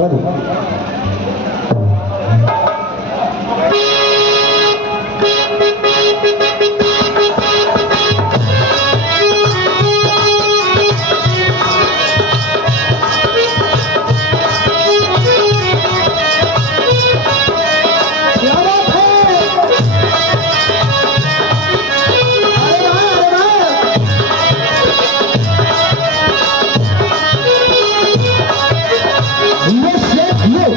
Yes, yes, yes.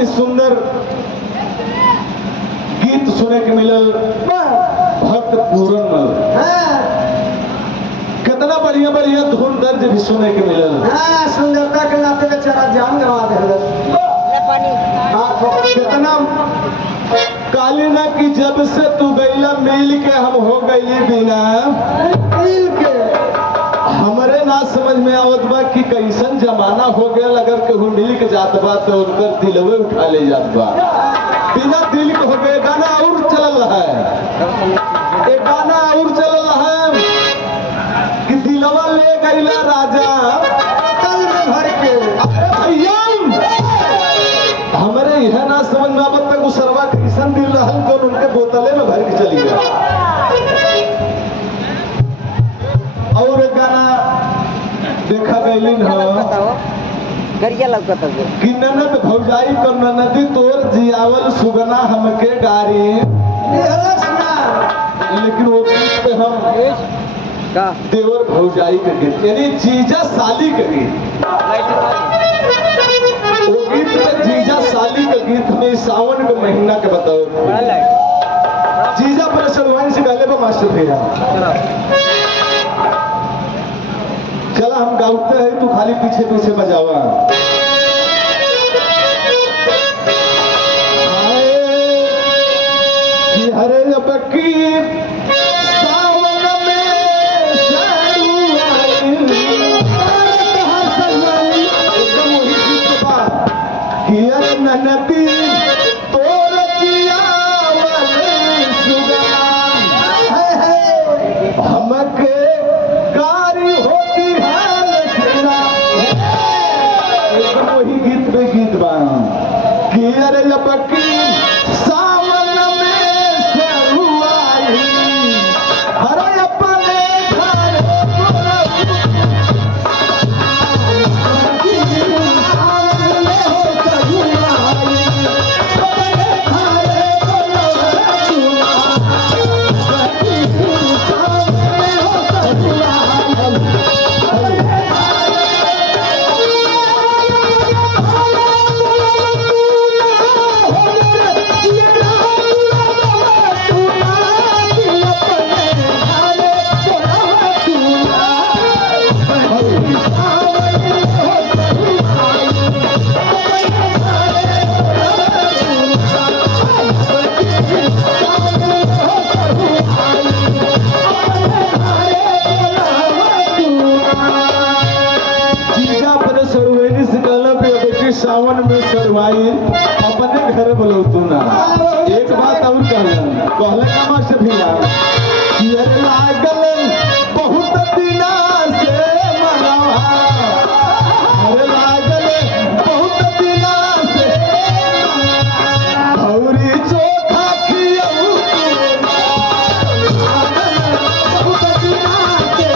ही सुंदर गीत सुने के मिलल भक्त पूरन मल। कितना बढ़िया बढ़िया धुन दर्ज भी सुने के मिलल। सुंदरता के नाते बेचारा जान गंवा दे कितना कालीना की जब से तू गईला मिल के हम हो गई बिना मिल के हमरे ना समझ में आवत बा कि कैसन जमाना हो गया। अगर केहू मिल के जात बा तो उनकर दिलवे उठा ले जात बा। बिना दिल के हो गए गाना और चल रहा है। एक गाना और चल रहा है कि दिलवा ले गईला राजा कल में भर के भैया हमारे यह ना समझ में आवत तक उसरवा कैसन दिल रहल तो उनके बोतले में भर के चली गया। और एक गाना देखा गईलिन हो गरिया लौकत है कि ननद भौजाई कर ननदी तोर जियावल सुगना हमके गारी। लेकिन वो गीत पे हम देवर भौजाई के गीत यानी जीजा साली के गीत, वो गीत में जीजा साली का गीत हमें सावन के महीना के बताओ। जीजा पर सलवान से गाले पर मास्टर भैया चला हम गाते हैं तू खाली पीछे पीछे बजावा। हरे बकी सावन में एकदम वही गीत के बाद कि अरे ननदी तोर जियावल सुगना हमके गारी होती है नसीना। एकदम वही गीत पे गीत बा कि अरे बकी सावन में सरुआई हरे अपने घर सावन में सरवाई अपने घर बोलो तू ना। एक बात और कहले का मास्टर भैया कि अरे लागल बहुत दिना से मनवा अरे लागल बहुत दिना से औरी चोखा खियऊ बहुत दिना से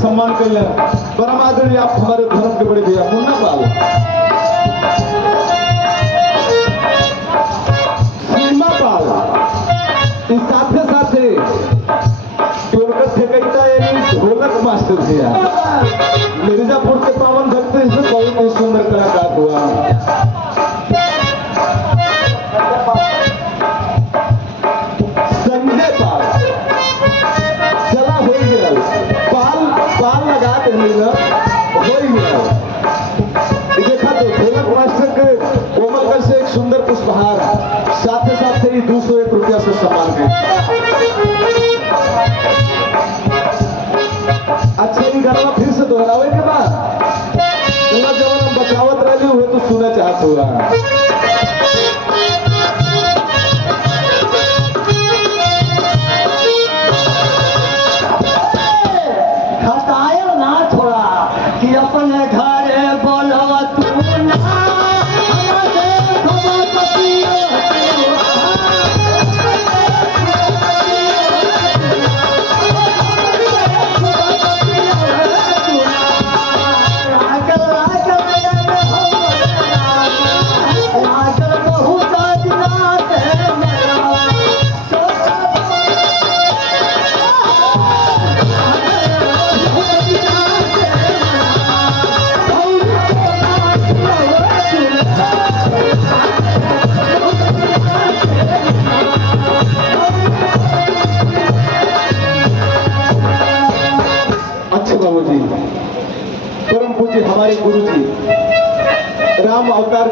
सम्मान कर परम आदरणीय आप हमारे धर्म के बड़े भैया मुन्ना पाल सीमा पाल इस साथे साथे ढोलक मास्टर भैया मिर्जापुर के पावन भक्त इसमें बहुत ही सुंदर कलाकार हुआ। संजय पाल चला हो गया पाल लगा के मिलना हो गया। देखा तो ढोलक मास्टर के कोमल कर से एक सुंदर पुष्पहार साथ ही 201 रुपया से सम्मान के। अच्छा ये गाना फिर से दोहरावे के बाद जब हम बचावत रहे हुए तो सुना चाहत हुआ। अपने घर बोलो तू ना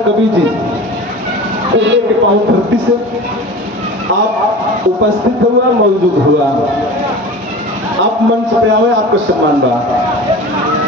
कवि जी पहले के पाँव धरती से आप उपस्थित हुआ, मौजूद हुआ, आप मंच पे आवे, आपका सम्मान बा।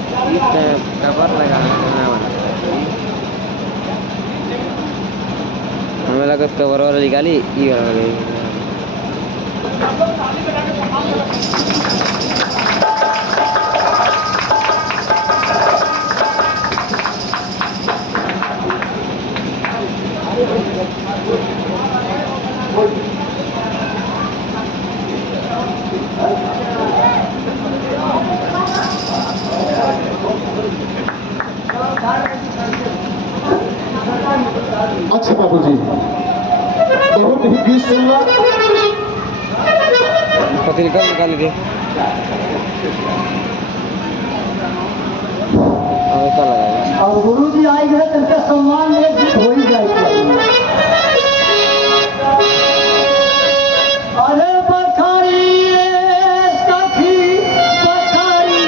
कवर लगाना वाला हमें लगा कवर वाला निकाली ये वाला अच्छा बाबूजी, बहुत ही गीत सुनना। पत्रिका निकाल के और गुरु जी आई गए तो उनके सम्मान में गीत हो ही जाए। अरे बखारी सखी बखारी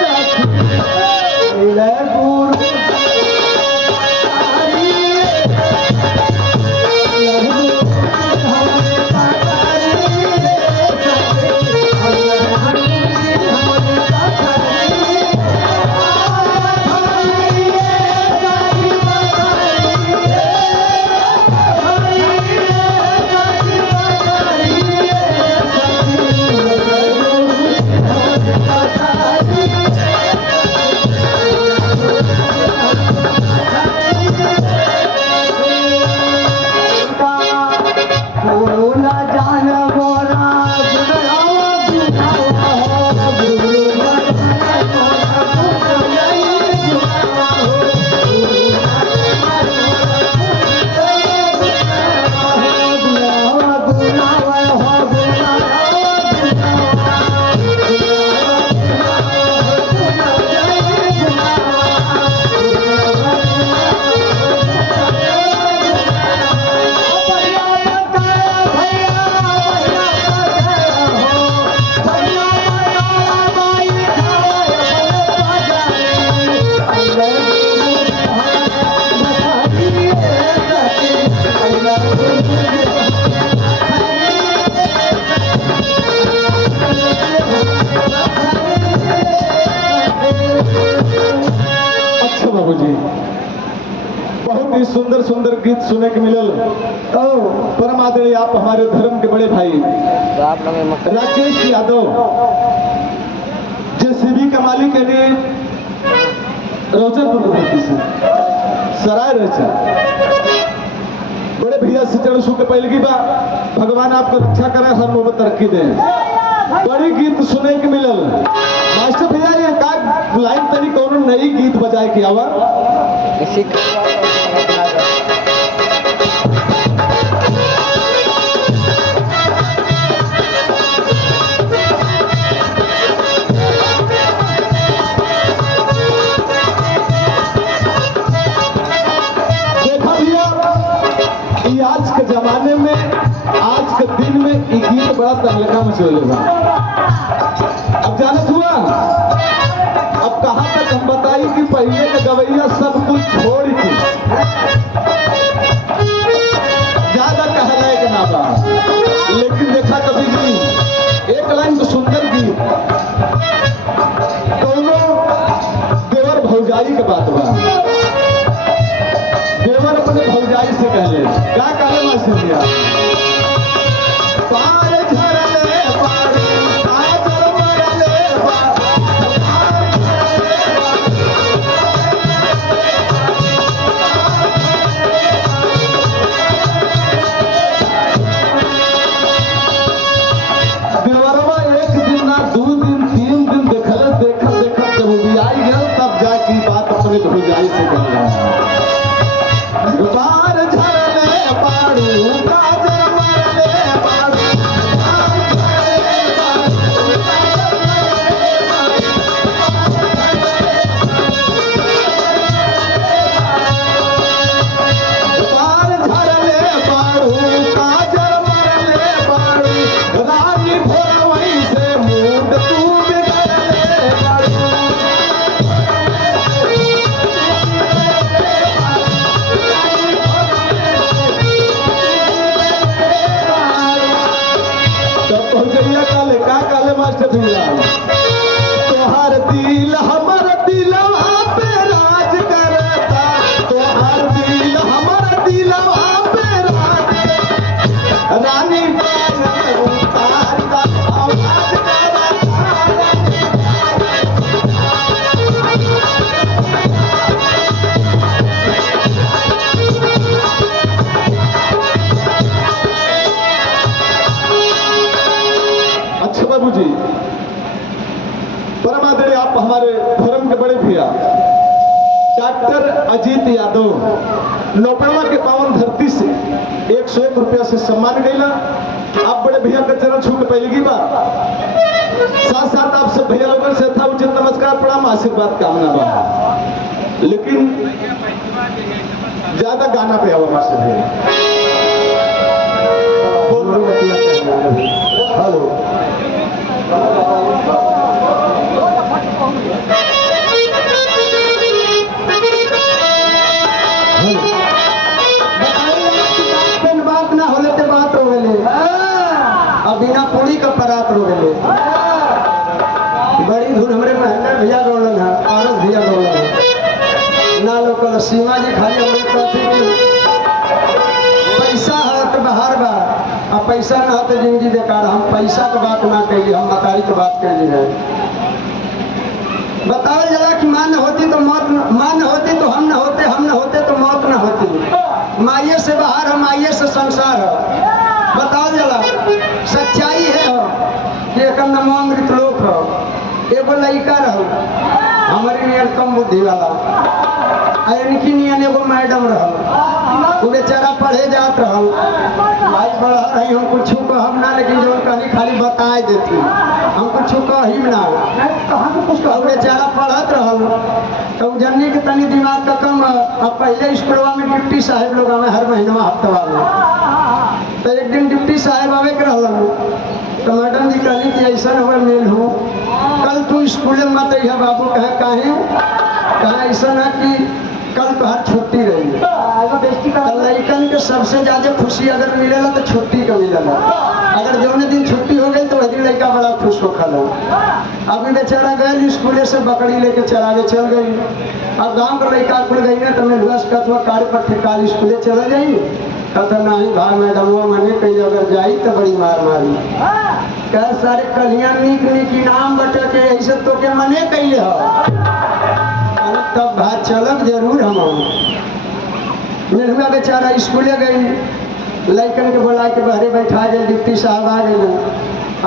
सखी ले गुरु सुंदर सुंदर गीत सुने के मिलल। परम आदरणीय आप हमारे धर्म के बड़े भाई राकेश यादव जेसीबी का मालिक है रोजरपुर धरती से सराय रचा बड़े भैया से चरण के पहले की बा भगवान आपको रक्षा करे, हर मोहब्बत तरक्की दे। बड़ी गीत सुने के मिलल। मास्टर भैया ये का लाइन तनी कौन नई गीत बजाए की आवा आज के जमाने में आज के दिन में ये गीत बड़ा तहलका मचोलेगा। अब जानत हुआ अब कहाँ तक हम बताई कि पहले के गवैया सब कुछ छोड़ के ज्यादा कहला के ना बा, लेकिन देखा कभी जी एक लाइन तो सुंदर गीत दोनों देवर भौजाई के बात बा। देवर अपने भौजाई से कहले क्या कहले मास्टर भैया पार झरले पार आजर मरले पार देवरवा एक दिन ना दो दिन तीन दिन देखल देखत देखत जब भी आई गया तब जाके बात अपने भौजाई से कहले पार झरले पारू काज भौजैया काले का काले मास्टर भैया तोहार दिल हमर दिलवा पे राज करता तोहार दिल हमर दिलवा पे राज रानी तार का आवाज बाबूजी परमादरणीय आप हमारे धर्म के बड़े भैया डॉक्टर अजीत यादव नौपड़वा के पावन धरती से 101 रुपया से सम्मान गईला आप बड़े भैया का चरण छू के पहली की बात साथ साथ आप सब भैया लोगों से था उचित नमस्कार प्रणाम आशीर्वाद कामना बा लेकिन ज्यादा गाना पे आवा मास्टर भैया हेलो बात ना होले ते बात हो गए अब बिना पूरी का परात हो गए बड़ी धुन हमरे महेंद्र भैया रोलन है आरस भैया रोलन है ना लोकल सीमा जी खाली हमरे कहते कि पैसा है तो बाहर बा अब पैसा ना हो तो जिंदगी बेकार हम पैसा की बात ना कही हम मतारी की बात कही है बताओ जरा कि माँ न होती तो मौत माँ न होती तो हम न होते तो मौत न होती माइये से बाहर है माइये से संसार है बताओ जरा सच्चाई है कि एक नमोमृत लोक हो एगो लड़का रहो हमारी नियन कम बुद्धि वाला इनकी नियन एगो मैडम रहो वो बेचारा पढ़े जात रहो भाई बढ़ा रही हम कुछ कहब ना लेकिन जो कहीं खाली बताए देती हम कुछ कही ना बेचारा पढ़त रहो तो जननी के तनी दिमाग का कम अब पहले स्कूलवा में डिप्टी साहब लोग हमें हर महीना हफ्तवा में तो एक दिन डिप्टी साहब आवे के रहलन तो मैडम जी कहली कि ऐसा हुआ मेल हो कल तू स्कूल में मत अइहा बाबू कहे ऐसा ना कि कल तो हर छुट्टी रही लड़कन के सबसे ज्यादा खुशी अगर मिलेला तो छुट्टी का मिलेला अगर जौने दिन छुट्टी हो गई तो वही दिन लड़का बड़ा खुश हो खा अभी बेचारा गए स्कूले से बकरी लेके चरावे चल गई अब गांव का लड़का खुल गई ना तो मैं कथवा कार्य पर ठेकाल स्कूले चला जाई कहता नहीं भाई मैडम वो मने कहीं अगर जाई तो बड़ी मार मारी कह सारे कलियां नीक नीक इनाम बटे के ऐसे तो के मने कैले हो तब भाई चलब जरूर हम मेलुआ बेचारा स्कूले गई लड़कन के बोला के बहरे बैठा गए डिप्टी साहब आ गए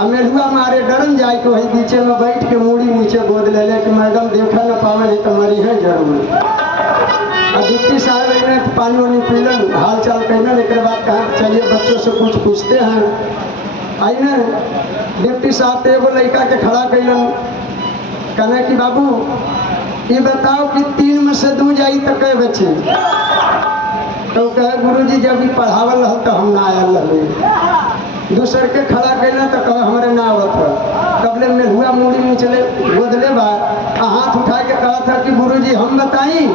अब मेलुआ मारे डरन जाए तो वही नीचे में बैठ के मूड़ी नीचे गोद ले कि मैडम देखा न पावे नहीं तो मरी है जरूर अब डिप्टी साहब ने पानी वानी पीलन हाल चाल कहना एक बाद कहा चलिए बच्चों से कुछ पूछते हैं आई न डिप्टी साहब तो एगो लड़का के खड़ा कैलन कहना कि बाबू ये बताओ कि 3 में से 2 जाई तो कै बचे तो कहे गुरुजी जब भी पढ़ावल रह तो हम ना आयल रहे दूसर के खड़ा कैला तो कहे हमारे ना आवत है तबले में हुआ मूड़ी में चले गोदले बार हाथ उठा के कहा था कि गुरुजी हम बताई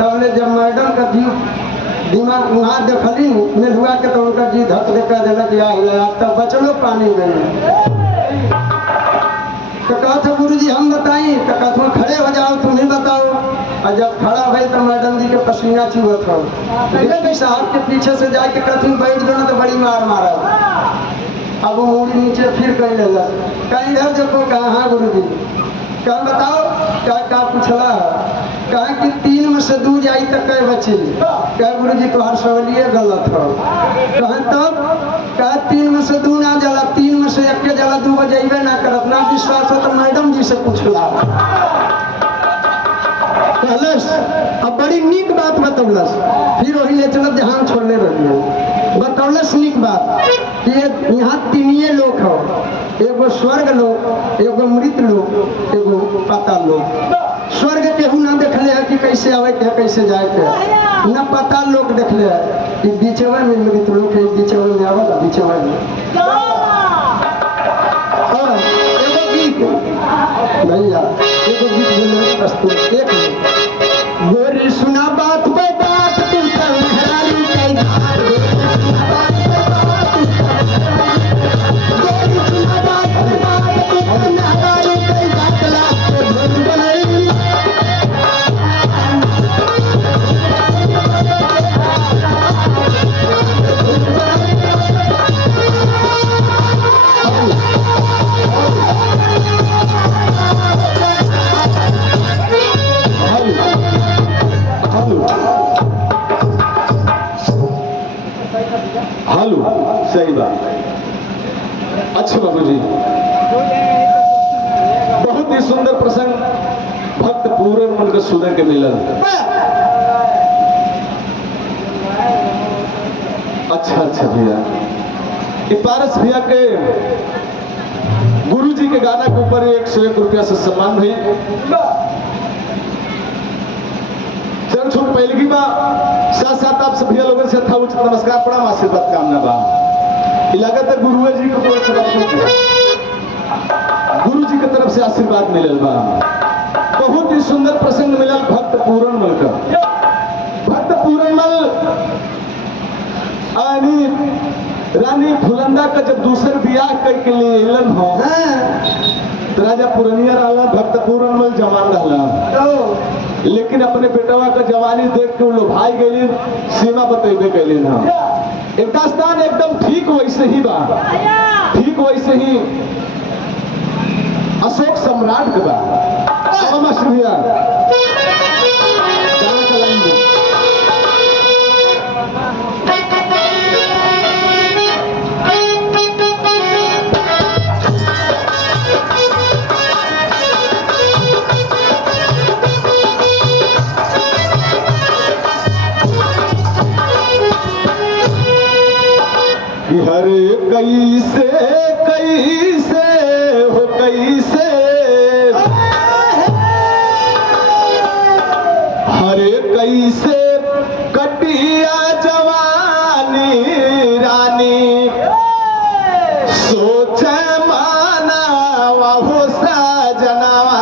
तबले जब मैडम का दिमाग वहाँ देखली में हुआ के तो उनका जी धक दे कर दिला तब बचलो पानी में तो कहा था गुरुजी हम बताई तो कहा तुम खड़े हो जाओ तुम ही बताओ और जब खड़ा भाई तो मैडम जी के पसीना चुहत हो डिप्टी साहब के पीछे से जाके कहा तुम बैठ दो ना तो बड़ी मार मारा अब वो मूड़ी नीचे फिर कहीं ले कहीं इधर देखो कहा हाँ गुरुजी कहा बताओ क्या पूछला कहा कि 3 में से 2 जाई तक कै बची क्या गुरुजी तुम्हार सवालिए गलत हो कहा तब कहा 3 में से 2 ना जाला 3 में से 1 जाला 2 बजेबे ना करत ना विश्वास हो तो मैडम जी से पूछला अब बड़ी नीक बात बतौलस फिर वही ले चलत जहां छोड़ने रहिए बतौलस नीक बात कि यहाँ 3 लोक हो एगो स्वर्ग लोक एगो मृत लोक एगो पाताल लोक स्वर्ग केहू ना देखले है कि कैसे आवे के कैसे जाए के न पाताल लोक देखले है कि बीचवा में मृत लोक है बीचवा में आवला बीचवा में एगो गीत भैया एगो गीत बोले प्रस्तुत एक गोरी सुना बात पे बात तू तो मेहरारू कई बात बाबूजी। बहुत ही सुंदर प्रसंग भक्त पूरन मन के सुने के मिलल। अच्छा भैया, ये पारस भैया के गुरु जी के गाना के ऊपर 101 रुपया से सम्मान भई। चरण छूट पहले की बा साथ साथ आप सभी लोगों से था उचित नमस्कार प्रणाम आशीर्वाद कामना बा। लगातार गुरु जी को गुरु जी की तरफ से आशीर्वाद मिलल बा। बहुत ही सुंदर प्रसंग मिलल भक्त पूरन मल का। भक्त पूरन मल रानी फुलंदा का जब दूसर बियाह के लिए इलन हो तो राजा पुरनिया रहला, भक्त पूरन मल जवान रहला, लेकिन अपने बेटवा का जवानी देख के लो भाई गई सीमा बतेबे कैली ना। एक दास्तान एकदम ठीक वैसे ही बा, ठीक वैसे ही अशोक सम्राट के बा। भैया गाना चलाएंगे। हर कैसे कैसे हो कैसे हर कैसे कटिया जवानी रानी सोच माना वहो सजनवा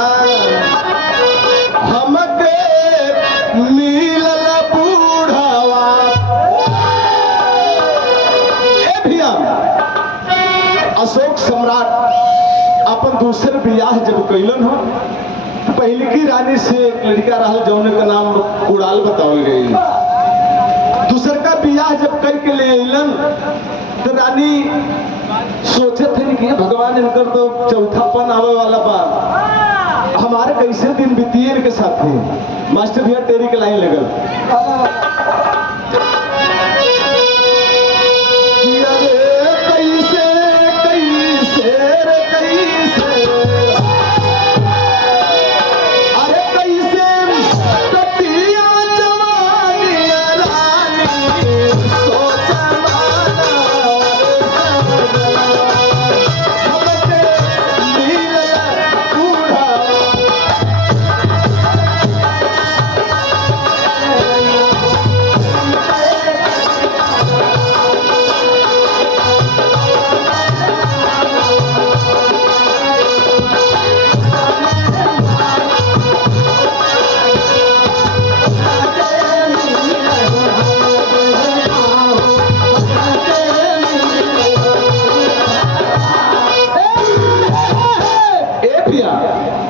हमके मिलल बूढ़वा। अशोक सम्राट अपन दूसरे बियाह जब कैलन हो तो पहली की रानी से एक लड़का रहा जौन का नाम कुड़ाल बतावल गई। दूसर का बियाह जब करके ले अलन तो रानी सोचे थे कि भगवान इनकर तो चौथापन आवे वाला बा, हमारे कैसे दिन बीतिए इनके साथ में। मास्टर भैया तेरी के लाइन लगल।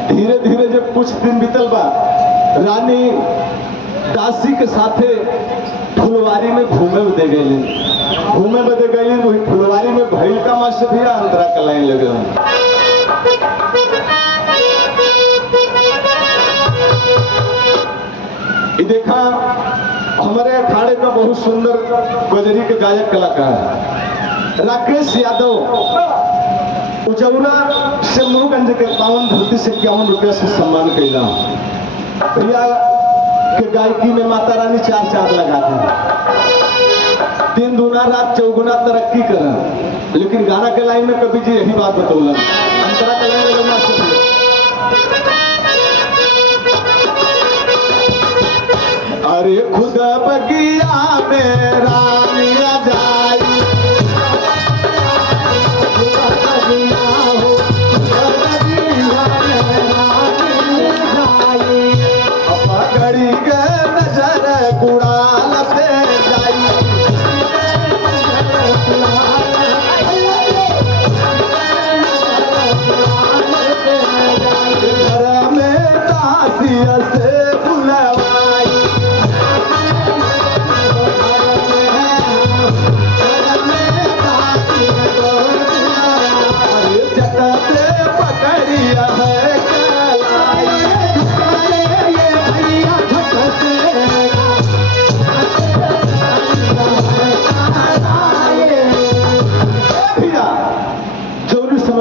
धीरे धीरे जब कुछ दिन बीतल बा, रानी दासी के साथे फुलवारी में घूमे दे गई। वही फुलवारी में भैल का मास्टर भैया अंतरा का लाइन लगे। देखा हमारे अखाड़े का बहुत सुंदर गजरी के गायक कलाकार राकेश यादव उजौरा से मुरुगंज के 52 धरती से 51 रुपया से सम्मान कैला। भैया के गायकी में माता रानी 4 लगा दी। 3 दूना रात 4 गुना तरक्की कर, लेकिन गाना के लाइन में कभी जी यही बात बतौला। अंतरा के लाइन लगना चाहिए। अरे खुदा बगिया में रानिया जाई घड़ी के नजर गुड़ाल पे जाई। घर में दासिया से बुलवाई।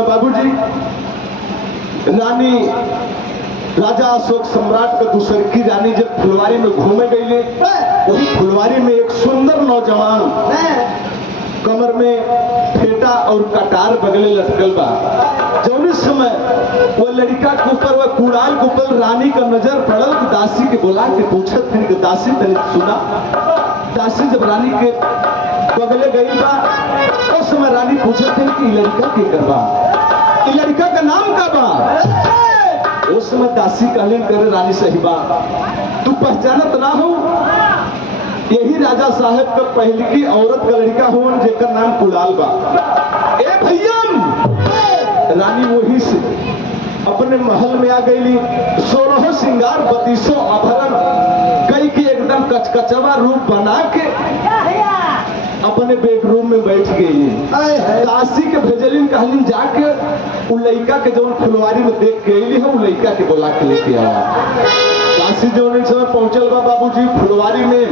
बाबूजी रानी राजा अशोक सम्राट का दूसर की रानी जब फुलवारी में घूमे गई, वही फुलवारी में एक सुंदर नौजवान कमर में फेटा और कटार बगले लटकल बा। जौन समय वो लड़का के ऊपर वह कुड़ाल के ऊपर रानी का नजर पड़ल तो दासी के बोला के पूछत फिर कि दासी तनी सुना। दासी जब रानी के बगले गई बा उस समय रानी पूछत फिर कि लड़का के करबा, लड़का का नाम का बा। उस समय दासी कहले करे रानी साहिबा तू पहचानत ना हो, यही राजा साहब का पहली की औरत का लड़का हो जेकर नाम कुड़ाल बा। ए भैया रानी वही से अपने महल में आ गई, 16 श्रृंगार 32 आभरण कई के एकदम कचकचवा रूप बना के अपने बेडरूम में बैठ गई। दासी के भेजलिन कहलिन जाके उ लड़का के जौन फुलवारी में देख के अली है उ लड़का के बोला के लेके आवा। दासी जौन समय पहुंचल बा बाबूजी फुलवारी में,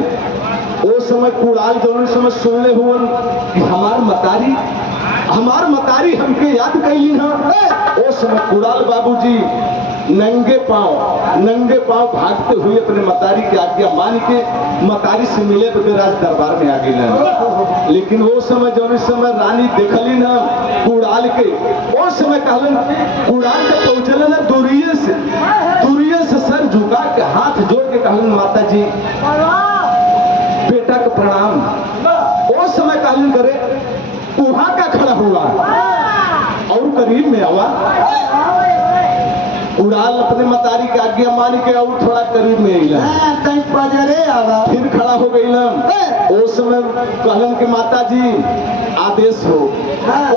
वो समय कुड़ाल जौन समय सुनले हुवन कि हमार मतारी हमके याद कैली है। उस समय कुड़ाल बाबूजी नंगे पांव भागते हुए अपने मतारी की आज्ञा मान के मतारी से मिले तो राज दरबार में आ गए। लेकिन वो समय जौन समय रानी देखली ना कुड़ाल के, वो समय कहलन कुड़ाल के पहुंचल ना दूरिये से सर झुका के हाथ जोड़ के कहलन माता जी बेटा का प्रणाम। वो समय कहलन करे वहां का खड़ा हुआ और करीब में आवा। कुड़ाल अपने मतारी की आज्ञा मान के और थोड़ा करीब में आवा, फिर खड़ा हो गई ना। उस समय कहलन के माता जी आदेश हो।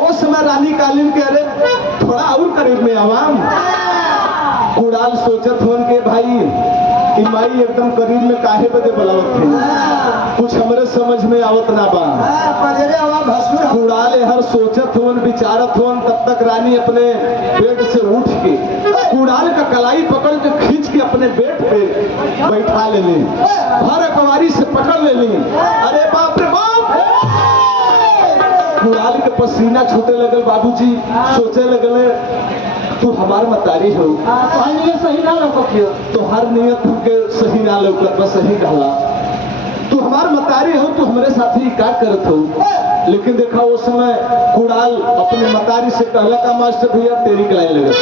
उस समय रानी कहलन के अरे थोड़ा और करीब में आवा। कुड़ाल सोचत होन के भाई माई एकदम करीब में काहे बदे बुलावत थे, कुछ हमरे समझ में आवत ना बा। कुड़ाल हर सोचत होन विचारत होन, तब तक रानी अपने बेड से उठ के कुड़ाल का कलाई पकड़ के खींच के अपने बेड पे बैठा ले ली, हर अखबारी से पकड़ ले ली। अरे बाप रे बाप, कुड़ाल के पसीना छूटे लगल बाबूजी, सोचे लगले तू हमार मतारी हो, सही ना लौकियो तो हर नियत के सही ना लौकत बस सही कहला, तू हमार मतारी हो, तू हमारे साथ ही का करत हो। लेकिन देखा वो समय कुड़ाल अपने मतारी से कहला का मास्टर भैया तेरी कलाई लगे।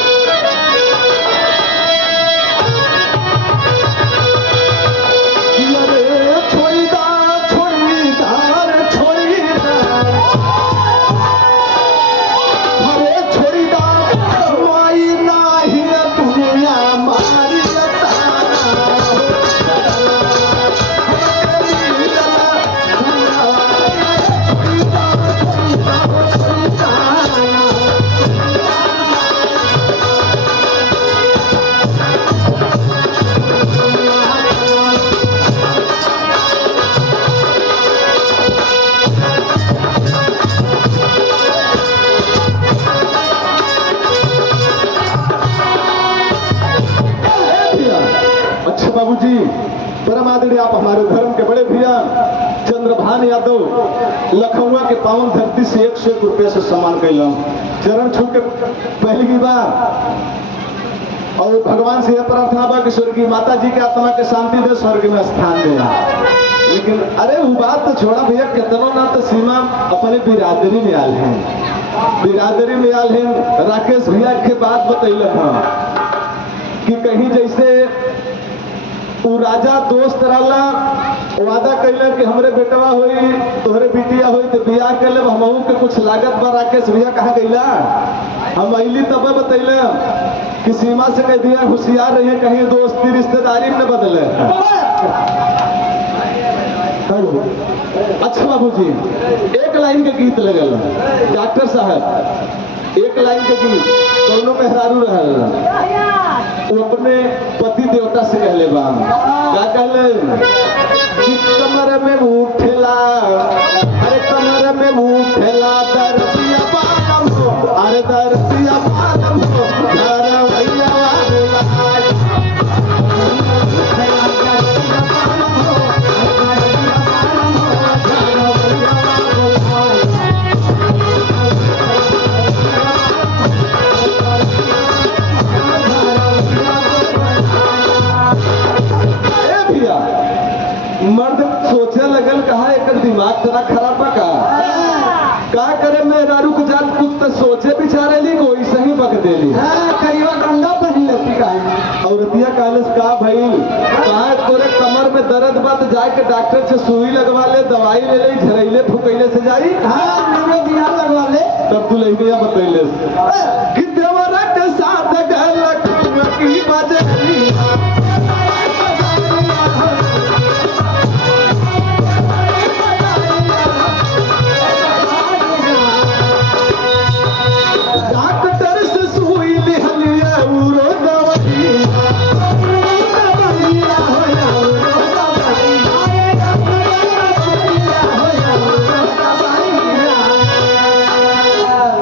बाबूजी परम आदरणीय आप हमारे धर्म के बड़े भैया चंद्रभान यादव लखनऊ के पावन धरती से 101 रुपये से सम्मान कैलम, चरण छू के पहली की बार। और भगवान से यह प्रार्थना बा कि स्वर्गीय माता जी के आत्मा के शांति दे, स्वर्ग में स्थान दे। लेकिन अरे वो बात तो छोड़ा भैया, कितनों ना तो सीमा अपने बिरादरी में आल हैं, बिरादरी में आल हैं। राकेश भैया के बात बतैल कि कहीं जैसे वो राजा दोस्त रहला, वादा कैला कि हमरे बेटवा होई तोहरे बिटिया होई तो बियाह कर ले, हमहू के कुछ लागत बा। राकेश भैया कहाँ गईला, हम अली तब बतैले कि सीमा से कह दिया होशियार रहिए कहीं दोस्ती रिश्तेदारी में न बदले। अच्छा बाबूजी एक लाइन के गीत लगल डॉक्टर साहब, एक लाइन के गीत दोनों मेहरारू रहल, वो अपने पति देवता से कहले बा, क्या कहले कि कमर में उठेला, अरे कमर में उठेला दर्दिया बालम हो, अरे दर्दिया बालम हो, भैया दिमाग तेरा खराब बा का करे मेरा रुक जात कुछ तो सोचे बिचारे ली कोई सही बक देली करीबा गंगा बनी लगती का है। औरतिया कालस का भइल कहा तोरे कमर में दर्द बा तो जाके डॉक्टर से सुई लगवा ले, दवाई ले ले, झरैले फुकैले से जाई। हाँ नींबू दिया लगवा ले। तब तू लइकैया बतैले कि देवरा के साथ गलक की बजरी डॉक्टर से सुई लिहलिए उरो दवाई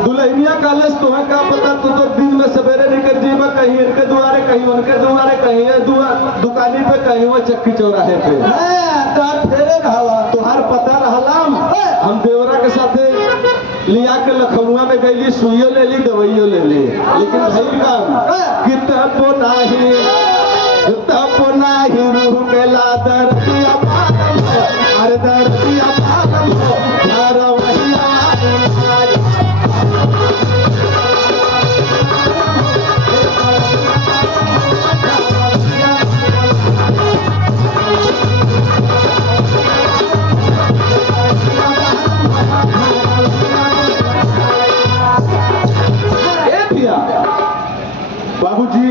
दुल्हनिया कॉलेज तुम्हें का पता, तू तो दिन में सवेरे निकल जीवा कहीं इनके दुआरे कहीं उनके दुआरे कहीं दुकानी पे कहीं वो चक्की चौराहे पे फेरे रहला तुहार पता रहला। हम देवरा के साथे लिया के लखनऊ में गईली, सुइयो ले ली, दवाइयो ले ली, लेकिन भई काम कि तपो नाही रूह के ला दर्दिया पागल हो, अरे दर्दिया पागल हो यार वही आवाज। बाबूजी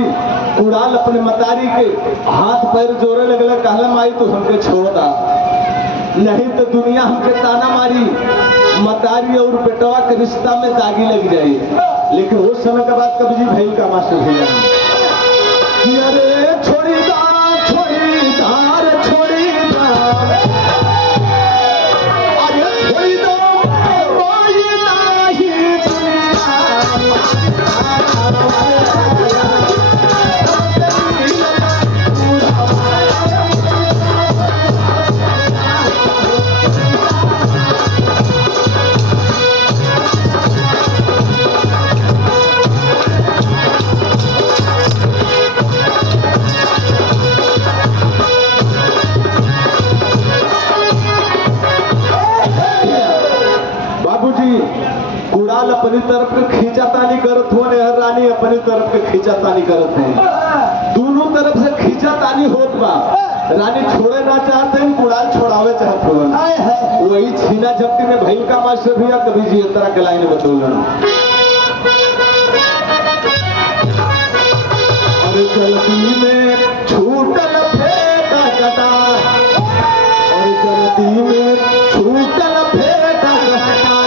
कुड़ाल अपने मतारी के हाथ पैर जोड़े लगल, कहला माई तू हमके छोड़ दा, नहीं तो दुनिया हमके ताना मारी, मतारी और बेटवा के रिश्ता में दागी लग जाई। लेकिन उस समय के बाद कभी जी भैल का मास्टर भैया कि अरे छोड़ी दार छोड़ी दार छोड़ी दार, अरे छोड़ी दार कोई नहीं दुनिया कुड़ाल अपनी तरफ के खींचातानी करत हो, नेहर रानी अपनी तरफ के खींचातानी करत है, दोनों तरफ से खींचातानी होत बा। रानी छोड़े ना चाहते हैं, कुड़ाल छोड़ावे चाहत हो, वही छीना झपटी में भैल का मास्टर भैया कभी जी तरह के लाइन बतौलन। अरे जल्दी में छूटल फेंका कटा, और जल्दी में छूटल फेंका कटा,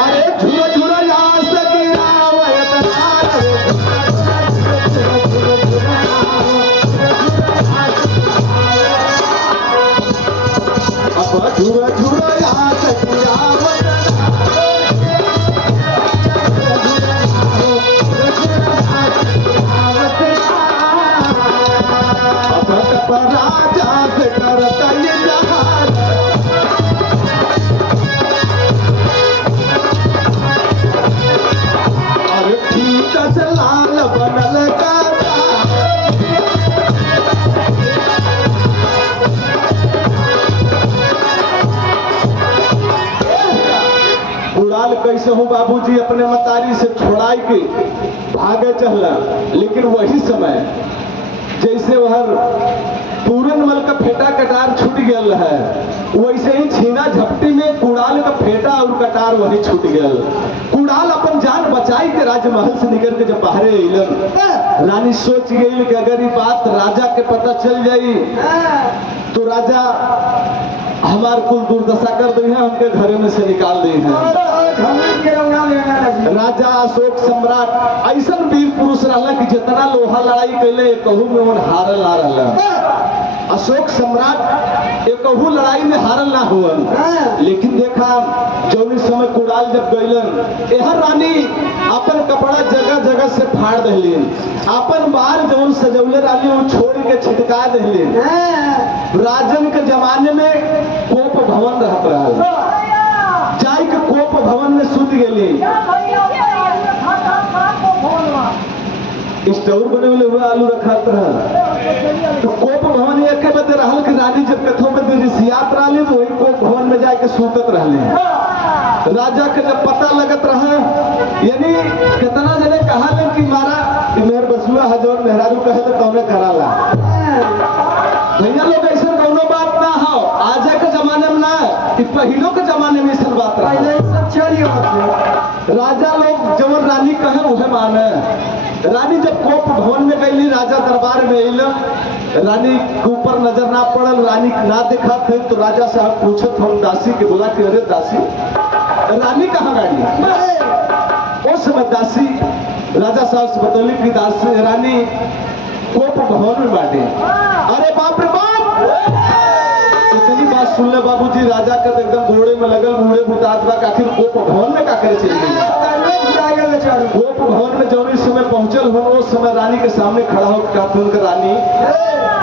अरे झुरा झुरा यहाँ से गिरावत अब झुरा झुरा यहाँ से गिरावत अब राजा से करता ये जहाज, अरे ठीक से लाल बनल का कुड़ाल कैसे हो बाबूजी अपने मतारी से छोड़ाई के भागे चहला। लेकिन वही समय जैसे वह पूरन मल का फेटा कटार छूट गया है, वैसे ही छीना झपटी में कुड़ाल का फेटा और कटार वही छूट गया। कुड़ाल अपन जान बचाई के राजमहल से निकल के जब बाहर अलन, रानी सोच गई कि अगर ये बात राजा के पता चल जाई तो राजा हमार कुल दुर्दशा कर दी है, हमके घरे में से निकाल दी है। राजा अशोक सम्राट ऐसा वीर पुरुष रहा कि जितना लोहा लड़ाई कैले कहू में वो हारल ना रहा। अशोक सम्राट एकहू लड़ाई में हारल ना हुआ। लेकिन देखा जौनी समय कुड़ाल जब गईलन, यह रानी अपन कपड़ा जगह जगह से फाड़ दहलीन, अपन बाल जौन सजौले रानी वो छोड़ के छिटका दहलीन। राजन के जमाने में कोप भवन रहत रहा, जाय के कोप भवन में सुत गेली। स्टोर बने हुए आलू रखा रहा, तो कोप भवन एक बदे रहल कि रानी जब कथो में ऋषियात रहली तो वही कोप भवन में जाके सूतत रहले। राजा के जब पता लगत रहा, यानी कितना जने कहा ले कि मारा कि मेहर बसुआ हजोर मेहरारू कहे तो तौने कराला। भैया लोग ऐसा कौनो बात ना हो, आज के जमाने में ना कि पहिलों के जमाने में ऐसा बात रहा। पहले सब चलिए राजा लोग जब रानी कहे उहे माने। रानी जब कोप भवन में गई, राजा दरबार में अल, रानी के ऊपर नजर ना पड़ल, रानी ना देखा थे तो राजा साहब पूछत हम दासी के बोला कि अरे दासी रानी कहाँ गाड़ी? उस समय दासी राजा साहब से बतौली कि दासी रानी कोप भवन में बाटे। अरे बाप रे बाप, इतनी बात सुन ले बाबूजी। राजा का तो एकदम घोड़े में लगल, बूढ़े बुतात बा, आखिर कोप भवन में का करे चली? कोप भवन में जौन इस समय पहुंचल हो, उस समय रानी के सामने खड़ा होकर कहते उनका रानी,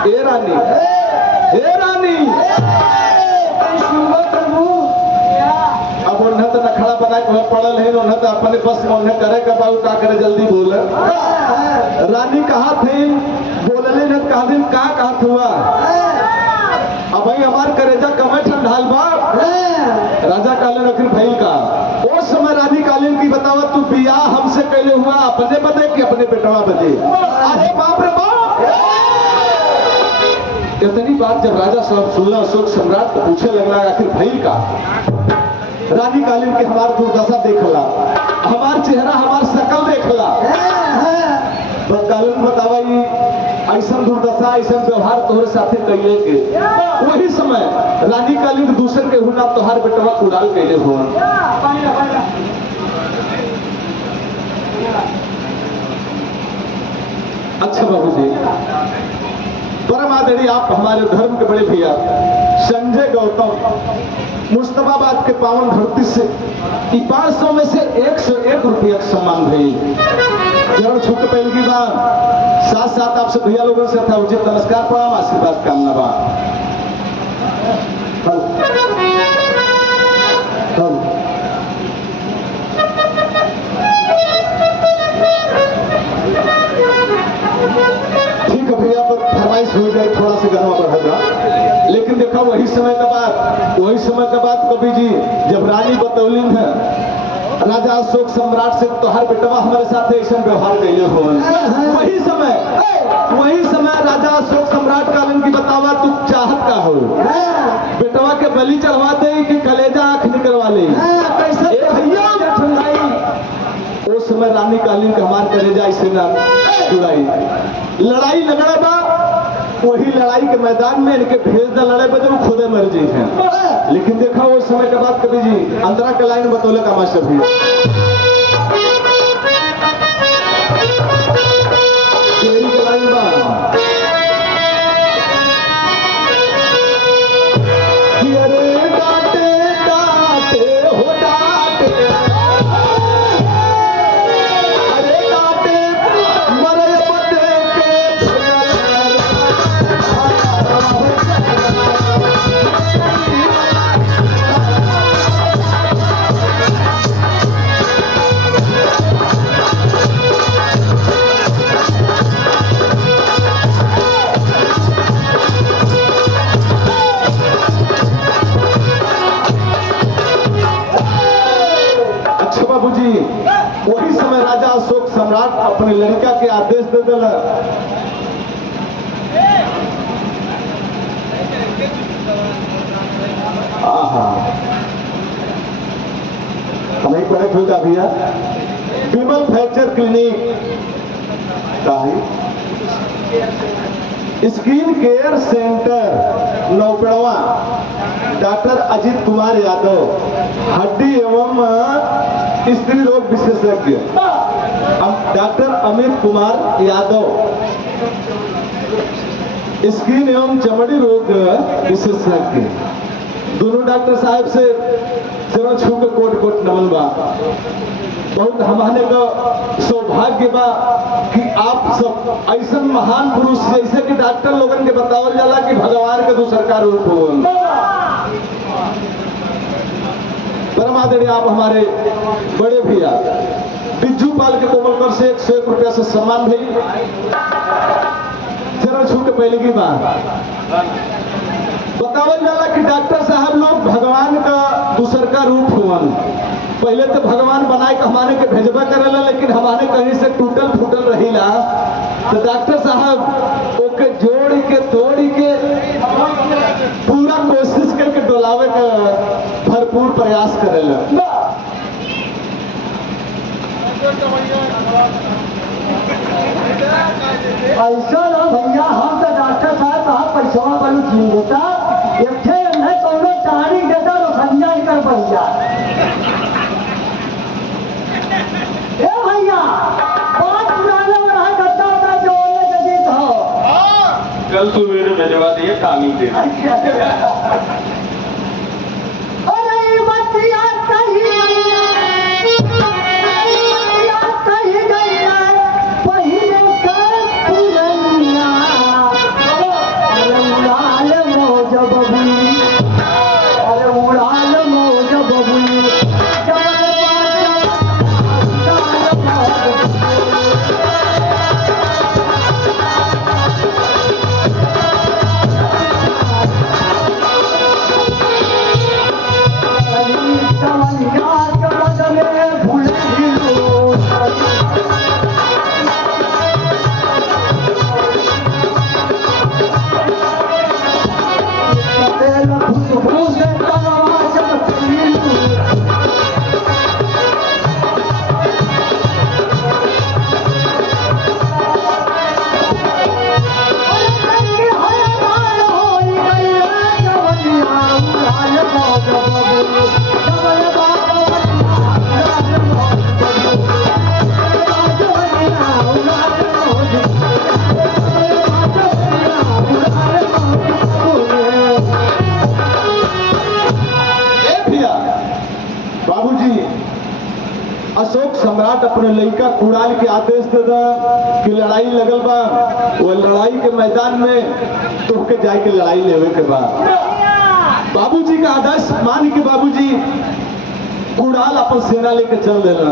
ए रानी, ए रानी। अब उन्हें तो नखड़ा बना के पड़ल है, उन्हें तो अपने बस में उन्हें करे का बाबू का करे जल्दी बोल। रानी कहा थे बोलले न कहा दिन का कहत हुआ, अब भाई हमार करेजा कमे ठंडाल बा। राजा कालीन आखिर भाई का उस समय रानी कालीन की बतावा तू बियाह हमसे कैले हुआ अपने बदे कि अपने बेटवा बदे? अरे बाप रे बाप। इतनी बात जब राजा साहब सुनला, अशोक सम्राट को पूछे लगला आखिर भाई का? रानी कालीन के हमार दुर्दशा देखला, हमार चेहरा हमार शकल देखला। कालीन बतावा ऐसा दुर्दशा ऐसा व्यवहार तोहरे साथे कैले के। वही समय रानी कालीन दूसरे के हुना तोहार बेटवा कुड़ाल कैले हो। अच्छा बाबूजी, परम आदरणीय आप हमारे धर्म के बड़े भैया संजय गौतम मुस्तफाबाद के पावन धरती से 500 में से 101 रुपया सम्मान भई। चरण छूट पहल की बात साथ साथ आपसे भैया लोगों से था उचित नमस्कार प्रणाम आशीर्वाद कामना बा। ठीक है भैया, पर फरमाइश हो जाए थोड़ा सा गरबा बढ़ेगा। लेकिन देखा वही समय का बात कवि जी जब रानी बतौलिन है राजा अशोक सम्राट से तोहर बेटवा हमारे साथ ऐसा व्यवहार कैले हो। वही समय राजा अशोक सम्राट कालीन की बतावा तू चाहत का हो? बेटवा के बलि चढ़वा दे कि कलेजा आंख निकलवा ले? उस समय रानी कालीन के हमार कलेजा ऐसे ना जुड़ाई। लड़ाई लगड़ा बा, वही लड़ाई के मैदान में इनके भेज द लड़े बदे वो खुदे मर जी हैं। लेकिन देखा वो समय के बाद कभी जी अंतरा के लाइन बतौले का मास्टर भी तेरी के लाइन बा कि अरे डांटे डांटे हो डांटे, अरे डांटे मरे बदे के बाबूजी। वही समय राजा अशोक सम्राट अपने लड़का के आदेश दे दिला हमें कनेक्ट होगा भैया विमल फ्रैक्चर क्लिनिक का skin care centre Naupadwa doctor Ajit Kumar Yadav हड्डी एवं स्त्री रोग विशेषज्ञ डॉक्टर अमित कुमार यादव स्किन एवं चमड़ी रोग विशेषज्ञ। दोनों डॉक्टर साहब से चरण छू के कोट कोट नमन बा। बहुत हमारे का सौभाग्य बा कि आप सब ऐसा महान पुरुष जैसे कि डॉक्टर लोगन के बतावल जाला कि भगवान के दूसर रूप हो। परमादरणीय आप हमारे बड़े भैया बिज्जू पाल के कोमलकर से 101 रुपया से सम्मान भई। चरण छू के पहले की बात बतावल जाला कि डॉक्टर साहब लोग भगवान का दूसर का रूप हुवन। पहले तो भगवान बनाए के हमारे के भेजबा करेला, लेकिन हमारे कहीं से टूटल फूटल रहीला तो डॉक्टर साहब ओके जोड़ के तोड़ के पूरा कोशिश करके डोलावे का भरपूर प्रयास करेला। ऐसा ना भैया, हम तो डॉक्टर साहब कहा पैसा वालू छीन देता, एक थे न कौनो चारी देता तो संजय कर भैया। ए भैया, बात पुराना में रहा करता होता जो ओले जजीत हो। कल सुबह भेजवा दिए कामी दे। अरे बतिया कही अशोक सम्राट अपने लड़का कुड़ाल के आदेश देदा कि लड़ाई लगल बा, वो लड़ाई के मैदान में तो के जाए के लड़ाई लेवे के बाद बाबूजी का आदेश मान के बाबूजी कुड़ाल अपन सेना लेके चल देला।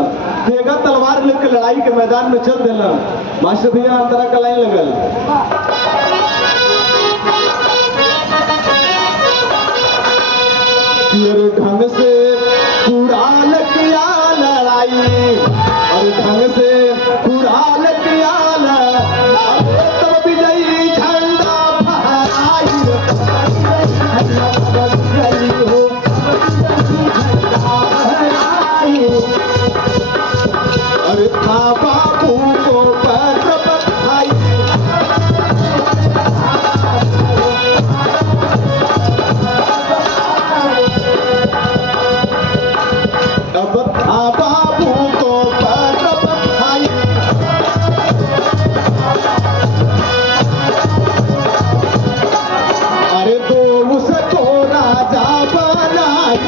तेगा तलवार लेके लड़ाई के मैदान में चल देला। मास्टर भैया अंतरा का लाइन लगल ढंग से कुड़ाल किया लड़ाई और ढंग से कुड़ाल किया तब विजयी झंडा फहराई हो अरे था बाबू को पैर बधाई अब था बाबू को पैर बधाई अरे दो उसको राजा बनाई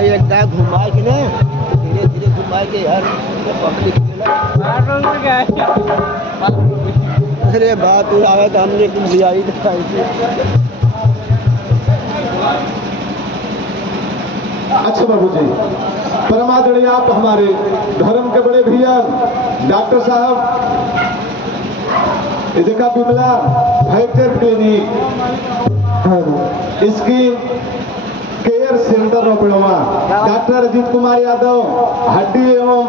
एकदा घुमाए के ना धीरे धीरे घुमाए के यार पब्लिक अरे बात उड़ावे तो हमने बिहारी दिखाई थी। अच्छा बाबूजी, परमादरणीय आप हमारे धर्म के बड़े भैया डॉक्टर साहब, ये देखा बिमला फ्रैक्चर क्लिनिक इसकी care centre Ropadwa doctor Ajit Kumar Yadav हड्डी एवं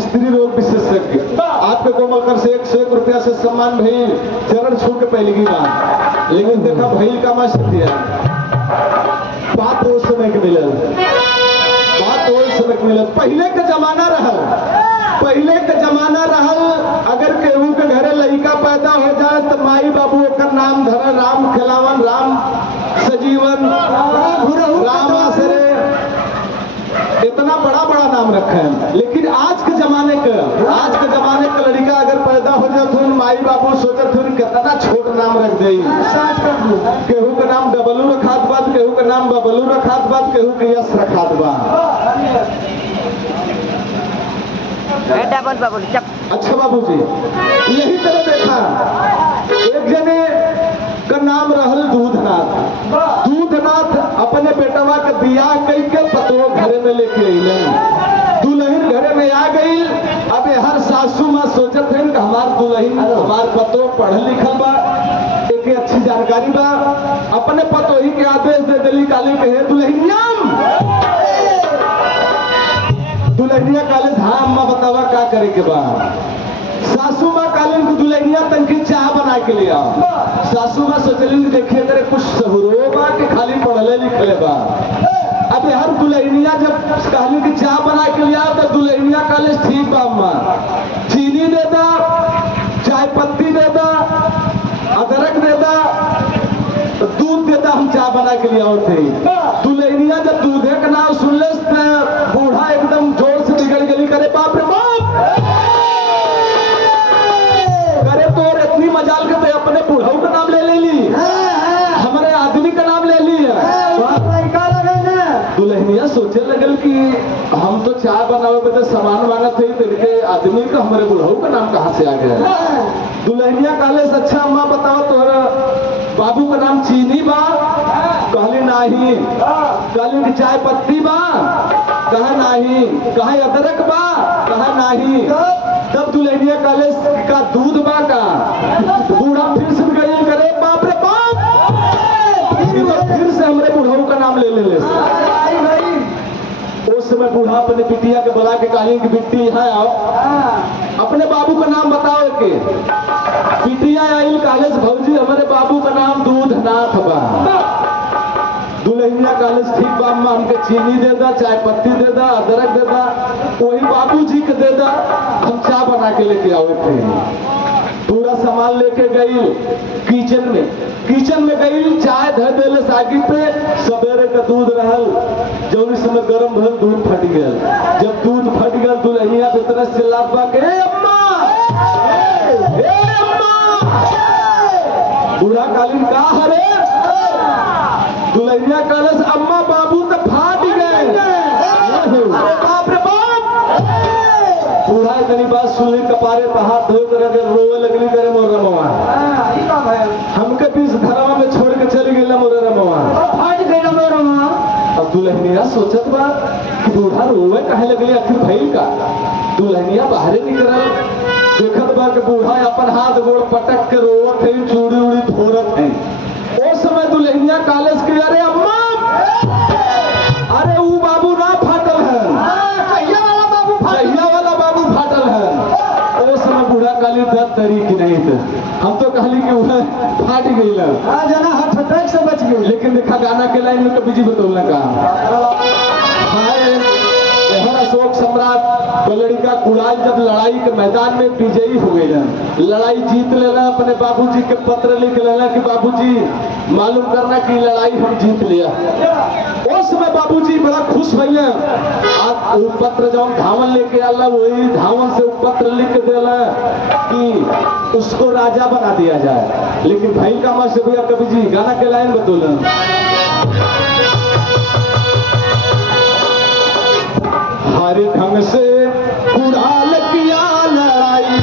स्त्री रोग विशेषज्ञ आपके कोमलकर से 101 रुपया से सम्मान भई चरण छू के पहले की बात। लेकिन देखा भई का मास्टर दिया बात उस समय के मिलल पहले के जमाना रहल अगर केहू के घरे लड़का पैदा हो जाए तो माई बाबू ओकर नाम धरे राम खिलावन, राम सजीवन, राम आसरे, इतना बड़ा बड़ा नाम रखे हैं। लेकिन आज के जमाने का लड़का अगर पैदा हो जाए तो माई बाबू सोचत कितना छोट नाम रख दे। साथ कर दू केहू के नाम डबलू रखात बा, केहू के नाम बबलू रखात बा, केहू के यश रखात बा। डबल बबल चप। अच्छा बाबूजी, यही तरह देखा एक जने का नाम रहल दूधनाथ। दूधनाथ अपने बेटवा के बियाह कई के पतों घरे में लेके अइलन। दुल्हन घरे में आ गई। अब हर सासू माँ सोचत है कि हमार दुल्हन हमार पतो पढ़ल लिखल बा, एक अच्छी जानकारी बा। अपने पतोही के आदेश दे दिली काली के हे दुल्हनियम। दुल्हनिया काले हाँ अम्मा बतावा का करे के बा। सासू माँ कालीन को दुल्हनिया तनकी चाह बना के लिया। सासू माँ सोचलिन कि देखिए तेरे कुछ सहुरो बा कि खाली पढ़ले लिखले बा। अब हर दुल्हनिया जब कहली कि चाह बना के लिया तो दुल्हनिया काले ठीक बा अम्मा, चीनी दे दा, चाय पत्ती दे दा, अदरक दे दा, दूध दे दा, हम चाह बना के लिया थे। दुल्हनिया जब दूधे का नाम सुन ले बूढ़ा एकदम जोर से बिगड़ गई। करे बाप रे बाप, करे तो और इतनी मजाल के तो अपने बूढ़ाऊ का नाम ले ली, हमारे आदमी का नाम ले ली। दुल्हनिया सोचे लगल कि हम तो चाय बनावे में तो सामान मांगा थे, तेरे आदमी का हमारे बुढ़ाऊ का नाम कहाँ से आ गया। दुल्हनिया काले से अच्छा अम्मा बताओ तोहरा बाबू का नाम चीनी बा? कहली नहीं। कहली कि चाय पत्ती बा? कहा नहीं। कहा अदरक बा? कहा नहीं। तब दुल्हनिया काले का दूध बा का? बूढ़ा फिर से गई करे बाप रे बाप, फिर से हमारे बुढ़ाऊ का नाम ले ले। उस समय बूढ़ा अपने बिटिया के बुला के कहली कि बिट्टी यहाँ आओ, अपने बाबू का नाम बताओ के। बिटिया आई काले से भौजी हमारे बाबू का नाम दूधनाथ बा। दुल्हनिया काले से ठीक बा अम्मा, हमके चीनी दे दा, चाय पत्ती दे दा, अदरक दे दा, वही बाबूजी के दे दा, हम चाय बना के लेके आओ थे। पूरा सामान लेके गई किचन में। किचन में गई चाय धर देले सागी पे, सवेरे का दूध रहल, जब इस समय गरम भर दूध फट गया। जब दूध फट गया दुल्हनिया पे तरह से लापा के अम्मा, बूढ़ा कालीन का हरे। दुल्हनिया काले से अम्मा बाबू तो फाट गए। बाप रे बाप, बूढ़ा इतनी बात सुन कपारे पर हाथ धो कर रोवे लगली करे मोर रमवा, हमके बीच धरवा में छोड़ के चली गई मोर रमवा, फाट गई मोर रमवा। अब दुल्हनिया सोचत बा कि बूढ़ा रोवे कहे लगली आखिर भइल का। दुल्हनिया बाहर निकलल, देखत बा कि बूढ़ा अपन हाथ गोड़ पटक के रोवत है, चूड़ी उड़ी फोड़त है। उस समय दुल्हनिया कालेज के अरे अम्मा, अरे वो बाबू ना फाटल है, कहिया वाला बाबू फाटल है। उस समय बूढ़ा काली दर्द तरी की नहीं थे, हम तो कहली कि वह फाट गई जना हार्ट अटैक से बच गई। लेकिन देखा गाना के लाइन में कभी जी बतौलने का अशोक सम्राट बलड़िका कुड़ाल जब लड़ाई के मैदान में विजयी हो गए, लड़ाई जीत लेना, अपने बाबूजी के पत्र लिख लेना कि बाबूजी मालूम करना कि लड़ाई हम जीत लिया। उस समय बाबूजी बड़ा खुश भैया। आज वो पत्र जब धावन लेके आला, वही धावन से पत्र लिख देला कि उसको राजा बना दिया जाए। लेकिन भाई का माँ से भैया कभी जी गाना के लाइन बतौलन, हर ढंग से कुड़ाल किया लड़ाई,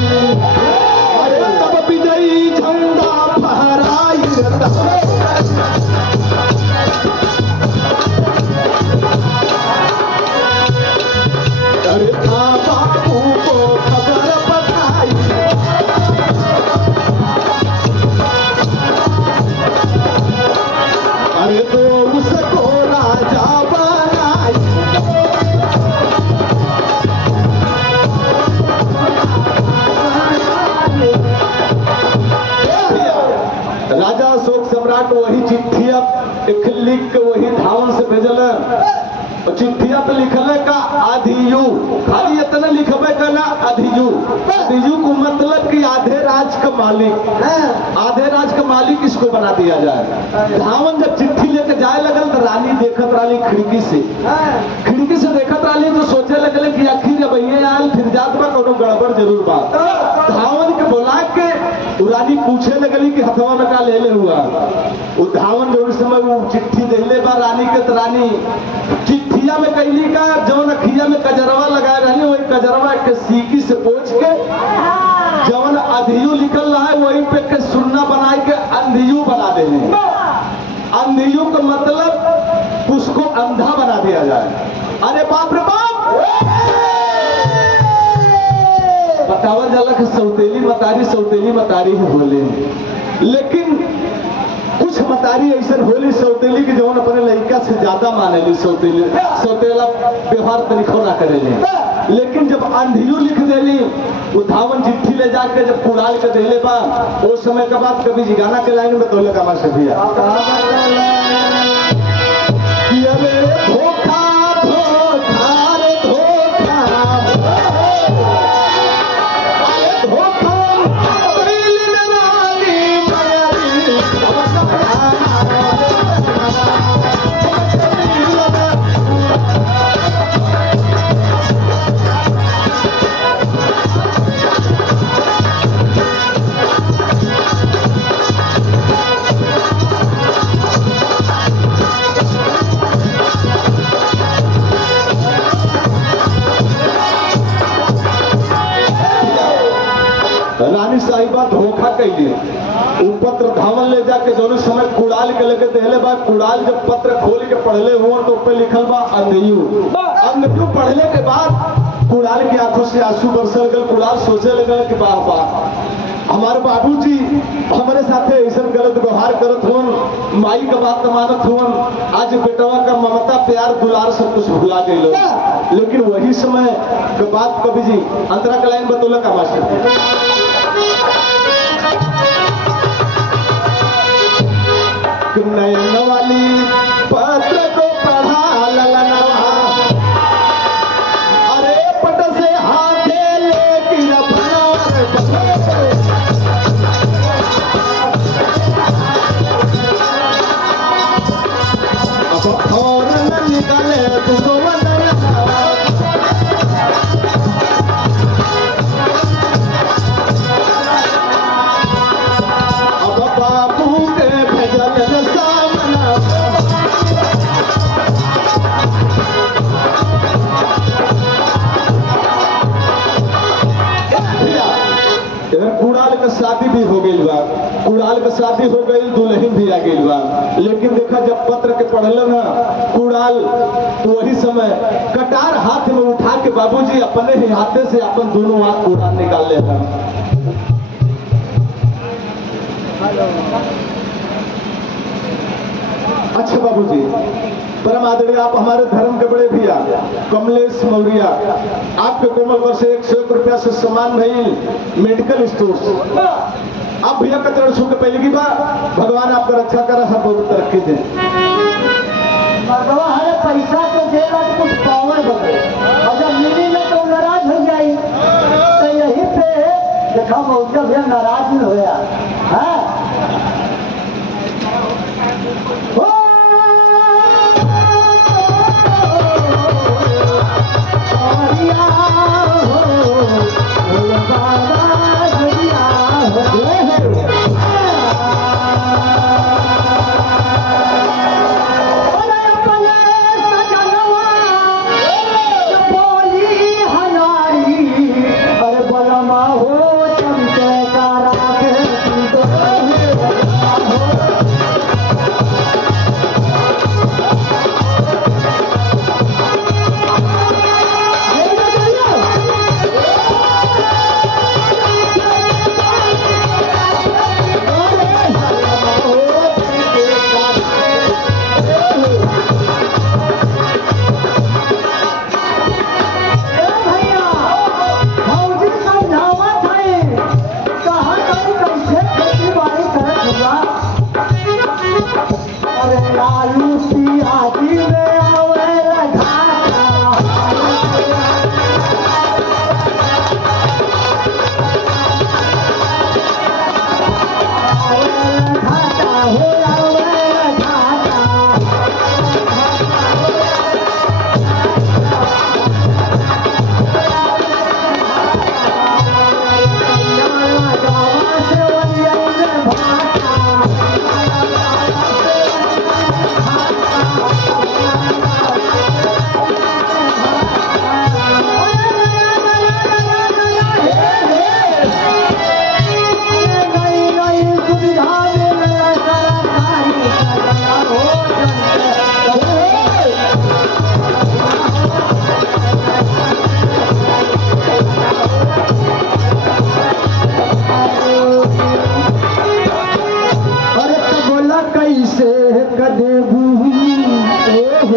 अरे तब विजयी झंडा फहराई। अरे था बाबू को खबर बताई, अरे तो उसको राजा बनाई। राजा अशोक सम्राट वही चिट्ठिया लिख के वही धावन से भेजल। चिट्ठिया पे लिखल है का आधियु, खाली इतना लिखबे का ना आधियु। आधियु को मतलब कि आधे राज का मालिक, आधे राज का मालिक इसको बना दिया जाए। धावन जब चिट्ठी लेके जाए लगल तो रानी देखत रानी खिड़की से देखत रानी तो सोचे लगल कि आखिर भैया आयल फिर जात बा कोनो गड़बड़ जरूर बा। धावन के बुला के रानी पूछे लगली कि हथवा में का ले ले हुआ। वो धावन जो समय वो चिट्ठी देले बा रानी के, तो रानी चिट्ठिया में कैली का जौन अखिया में कजरवा लगाए रहनी, वही कजरवा के सीकी से पोछ के जौन अधियू लिखल रहा है वही पे के सुन्ना बनाए के अंधियू बना देने। अंधियू का मतलब उसको अंधा बना दिया जाए। अरे बाप रे बाप, बतावा जाला कि सौतेली मतारी ही बोले, लेकिन कुछ मतारी ऐसा होली सौतेली की जौन अपने लड़का से ज्यादा मानेली, सौतेला व्यवहार तरीको ना करेली। लेकिन जब अंधियू लिख देली, वो धावन चिट्ठी ले जाके जब कुड़ाल के देले बा, उस समय के बाद कभी जी गाना के लाइन में तोले का माशा भैया रानी साहिबा धोखा कैली। वो पत्र धावन ले जाके दोनों समय कुड़ाल के लेके देले बा। कुड़ाल जब पत्र खोल के पढ़ले हुआ तो ऊपर लिखल बा अंधियू। अंधियू पढ़ले के बाद कुड़ाल की आंखों से आंसू बरसल गए। कुड़ाल सोचे लगे कि वाह वाह, हमारे बाबूजी हमारे साथे ऐसा गलत व्यवहार करत हुन, माई का बात मानत हुन, आज बेटवा का ममता प्यार दुलार सब कुछ भुला गए। लेकिन वही समय के बात कभी जी अंतरा का लाइन बतौला का मास्टर नयन वाली पत्र को पढ़ा ललनवा, अरे पट से हाथे लेकिन अब फौरन निकाले तुझको शादी भी हो गई बा। कुड़ाल का शादी हो गई, दुल्हन भी आ गई बा। लेकिन देखा जब पत्र के पढ़ल ना कुड़ाल, तो वही समय कटार हाथ में उठा के बाबूजी अपने ही हाथे से अपन दोनों आंख कुड़ाल निकाल ले। अच्छा बाबूजी, परम आदरणीय आप हमारे धर्म के बड़े भैया कमलेश मौर्य, आपके कोमल पर से 101 रुपया से सम्मान भई मेडिकल स्टोर। आप भैया का चरण छू के पहले की बात, भगवान आपका रक्षा करा, हर बहुत तरक्की दे। भगवान हरे पैसा तो देगा तो कुछ पावर बने, और जब मिली में तो नाराज हो जाए। तो यही पे देखा मौर्य भैया नाराज नहीं होया है। अरे बलमा हो चमके का राखे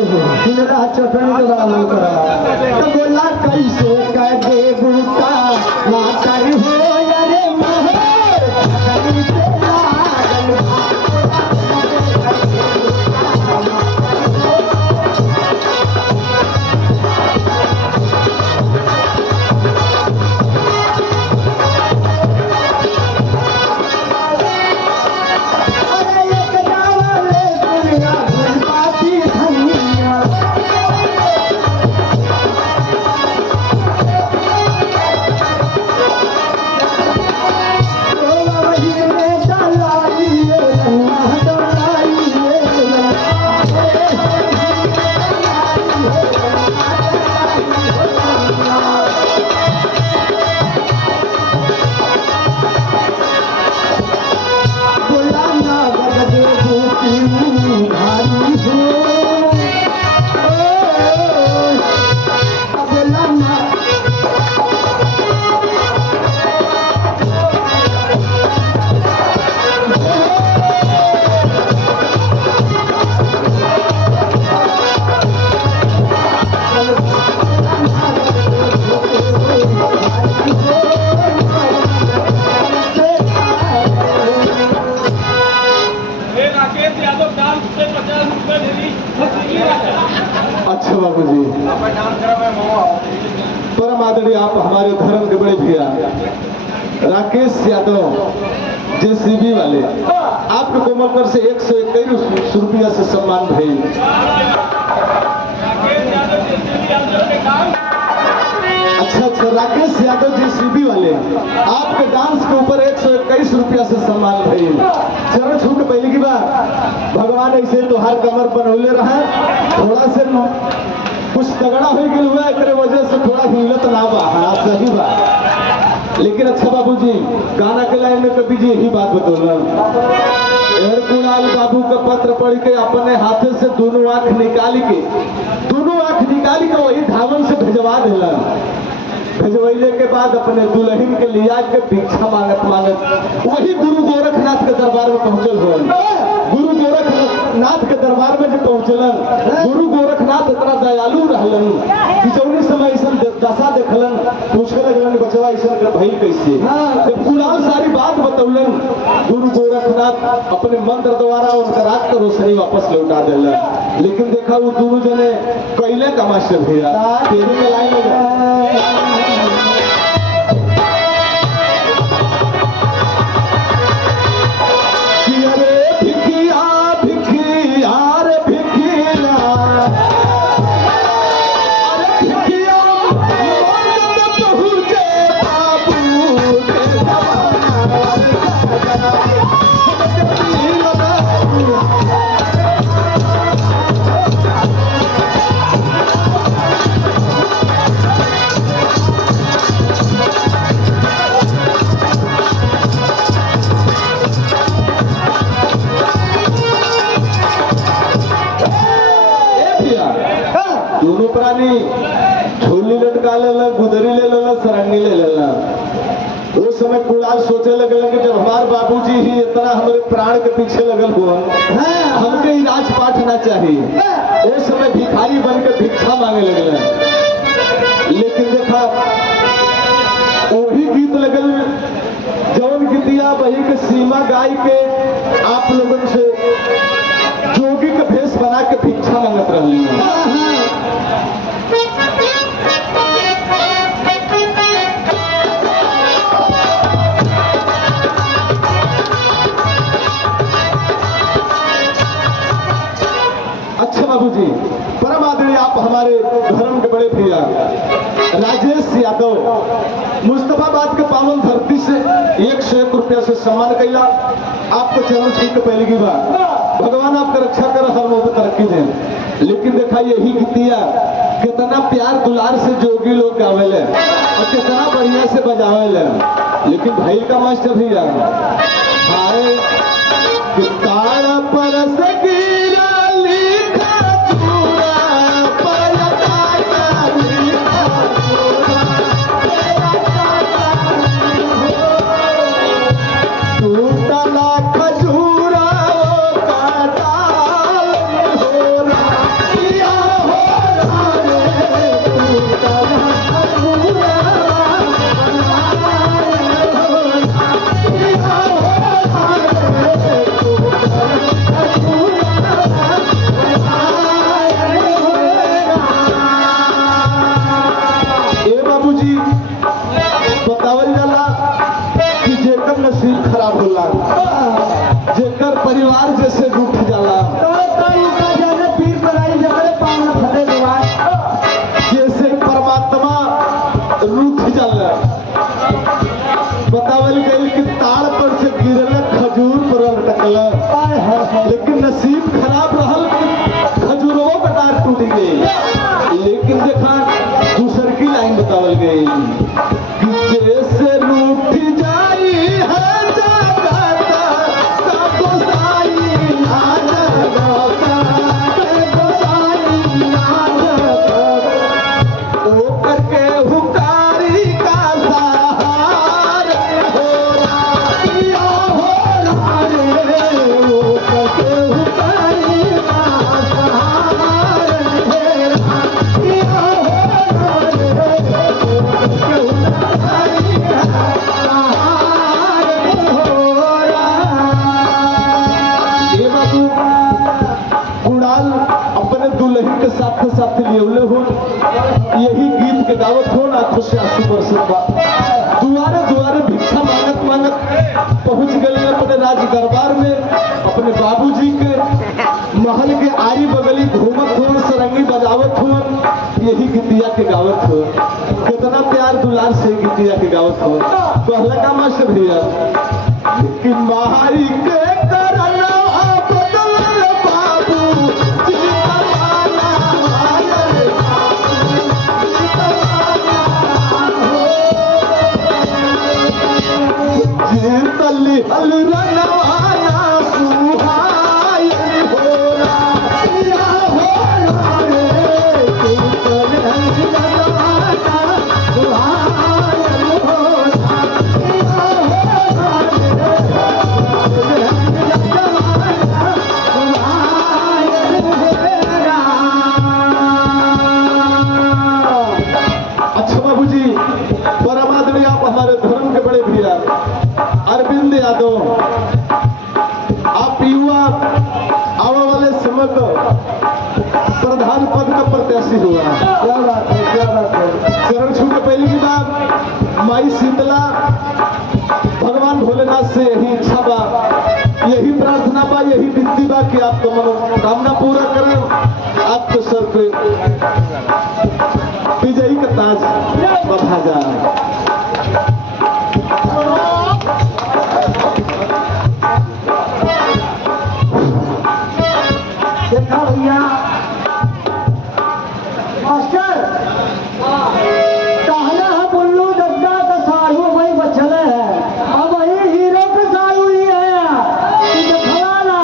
तिनका चटनी के बड़ा मन करा तो बोला कैसे कह दे गुटा ना कर हो अरे मोहर कहीं से लागल अच्छा बाबू जी, परम आदरणीय आप हमारे धर्म के बड़े भैया राकेश यादव जेसीबी वाले, आपके कोमलकर से 121 रुपया से सम्मान भइल। अच्छा, राकेश यादव जेसीबी वाले, आपके डांस के ऊपर 121 रुपया से सम्मान भइल। चरण छूट पहले की बात, भगवान ऐसे तोहार कमर बनौले रहा, थोड़ा से कुछ तगड़ा हो गया हुआ एक वजह से थोड़ा हिलत ना बा। हाँ सही बात, लेकिन अच्छा बाबूजी गाना के लाइन में कभी जी यही बात बतौलन, कुणाल बाबू का पत्र पढ़ के अपने हाथे से दोनों आंख निकाल के वही धावन से भेजवा दिलन। भेजवैले के बाद अपने दुल्हन के लिया के भिक्षा मांगत वही गुरु गोरखनाथ के दरबार में पहुंचल हुए। गुरु गोरखनाथ के दरबार में जब पहुंचलन, गुरु गोरखनाथ इतना दयालु रहलन कि जौनी समय ऐसा दशा देखलन, पूछे लगलन बचवा ऐसा भइल कैसे। जब कुणाल सारी बात बतौलन, गुरु गोरखनाथ अपने मंत्र द्वारा उनका रात का रोशनी वापस लौटा दिलन। लेकिन देखा वो दोनों जने कैले का मास्टर भैया तेरी के लाइन में दोनों प्राणी झोली लटका लेला, गुदरी ले लेला, सरंगी ले लेला। उस समय कुणाल सोचे लगल कि जब हमारे बाबूजी ही इतना हमारे प्राण के पीछे लगल हुआ, हमके ही राजपाट ना चाहिए। उस समय भिखारी बन के भिक्षा मांगे लगल। लेकिन देखा वही गीत लगल जौन गीतिया वही के सीमा गाय के आप लोगों से जोगी के भेष बना के भिक्षा मांगत रही। अच्छा बाबूजी, परम आदरणीय आप हमारे धर्म के बड़े भैया राजेश यादव मुस्तफाबाद के पावन धरती से 101 रुपया से सम्मान कैला। आपको चरण छू के पहले की बात, भगवान आपका रक्षा कर, हर मोह तरक्की दे। लेकिन देखा यही गीतिया कितना प्यार दुलार से जोगी लोग गावेले और कितना बढ़िया से बजावेले। लेकिन भाई का मास्टर भैया हाय कि तारा परस गिरा लिखा चूड़ा पर तारा लिखा चूड़ा टूटला खजूरा का डाल हो रहा दीवार जैसे रूठ जाला, पीर पराई जबरे पाँव में फटे दीवार जैसे परमात्मा रूठ जाला। बतावल गई कि ताड़ पर से गिरल खजूर पर अटकल, लेकिन नसीब खराब रहल कि खजूरों का डार टूट गई। लेकिन देखा दूसर की लाइन बतावल गई कि जैसे रूठ जाई है जगत का गोसाई ना जगत गोसाई ना जगत ओ करके हुकारी का सहारा हो रातिया हो रे ओ करके हुकारी का सहारा है रातिया हो रे ओ करके हुकारी का सहारा हो ये बाबू गुड़ाल अपने दुल्हन के साथ साथ लियौले हो, यही गीत के गावत हो ना, खुश आंसू बरसत बा। दुआरे दुआरे भिक्षा मांगत मांगत पहुंच गए अपने राज दरबार में, अपने बाबूजी के महल के आरी बगली घूमत हो, सरंगी बजावत हो, यही गीतिया के गावत हो। कितना प्यार दुलार से गीतिया के गावत हो। पहला का मास्टर भैया कि मारी के करना बदल बाबू जी तमाना आये जी तली हल रनवाना सुहाई हो रातिया हो रे जी तली हल रनवाना सुहाई हो रातिया अच्छा बाबूजी, परम आदरणीय आप हमारे धर्म के बड़े भैया अरविंद यादव, आप युवा आने वाले समय को प्रधान पद का प्रत्याशी हुआ। क्या बात है, क्या बात है। चरण छू के पहले की बात माई शीतला भगवान भोलेनाथ से यही इच्छा बा, यही प्रार्थना बा, यही विनती बा कि आपको मनोकामना पूरा करें, आपके सर पे विजयी का ताज बंधा जाए। देखा भैया मास्टर कहला है बुल्लू दद्दा का साड़ू वही बचल है, अब वही हीरो का साड़ू ही है कि देखला ना।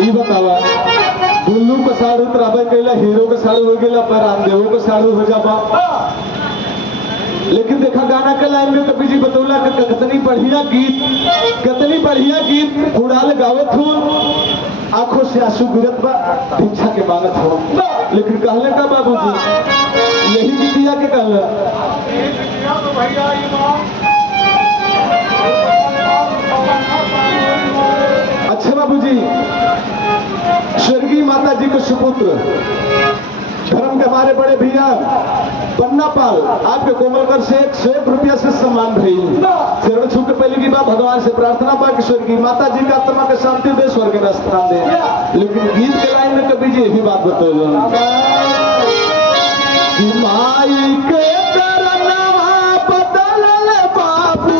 ई बतावा बुल्लू का साड़ू तराबे कैला, हीरो का साड़ू हो गया, पर रामदेव का साड़ू हो जाबा। लेकिन देखा गाना के लाइन में कभी जी बतौला कि कितनी बढ़िया गीत गुड़ाल गावत हो, आंखों से आंसू गिरत बा, भिक्षा के मांगत हो। लेकिन कहले का बाबूजी यही गीतिया के कहला अच्छा बाबूजी, स्वर्गीय माता जी के सुपुत्र धर्म के हमारे बड़े भैया पन्ना पाल आपके कोमलकर से 101 रुपया से सम्मान भई। चरण छू के पहले की बात भगवान से प्रार्थना पा कि स्वर्गीय माता जी का आत्मा के शांति दे, स्वर्ग में स्थान दे। लेकिन गीत के लाइन में कभी जी यही बात बताओ कि माई के करनवा बदलल बाबू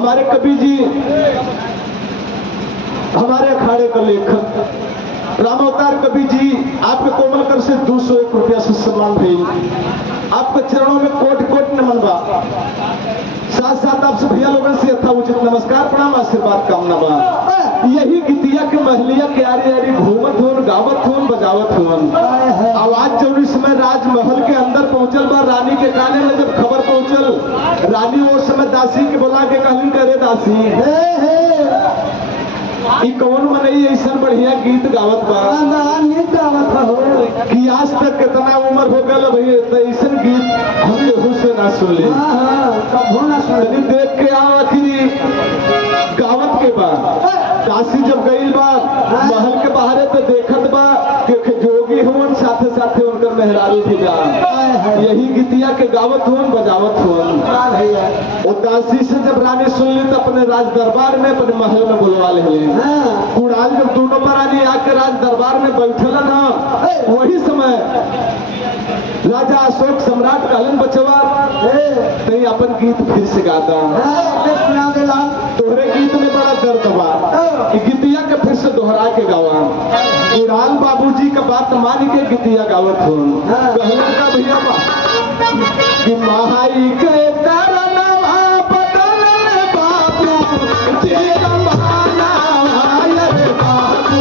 हमारे कवि जी, हमारे अखाड़े का लेखक राम अवतार कवि जी, आपके कोमल कर से 201 रुपया से सम्मान भेल। आपके चरणों में कोट कोट नमन बा। साथ साथ आपसे भैया लोगों से यथा उचित नमस्कार प्रणाम आशीर्वाद कामना बा। यही गीतिया के महलिया के आरी आरी घूमत हुन, गावत हुन, बजावत हुन। आवाज जब इस समय राजमहल के अंदर पहुंचल बा, रानी के काने में जब खबर पहुंचल, रानी उस समय दासी के बुला के कहलिन, करे दासी ई कौन मनई ऐसा बढ़िया गीत गावत बा कि आज तक कितना उम्र हो गल भैया, तो ऐसा गीत हम केहू से ना सुनले। तनी देख के आओ आखिरी गावत के बाद दासी जब गई बा महल के बाहर तो देखत बा कि जोगी हुन, साथे साथे उनकर मेहरारू भी जा। यही गीतिया के गावत हुन, बजावत हुन। वो दासी से जब रानी सुन ली तो अपने राज दरबार में, अपने महल में बुलवा ले। कुड़ाल जब दोनों प्राणी आके राज दरबार में बैठल ना, वही समय राजा अशोक सम्राट कहलन, बचवा नहीं अपन गीत फिर से गाता। तोहरे गीत में बड़ा दर्द बा, गीतिया के फिर से दोहरा के गावा। कुड़ाल बाबूजी का बात मान के गीतिया गावत हो। कहलन का भैया कि महाई के करनवा बदलन बाबू जी जमाना आयर बाबू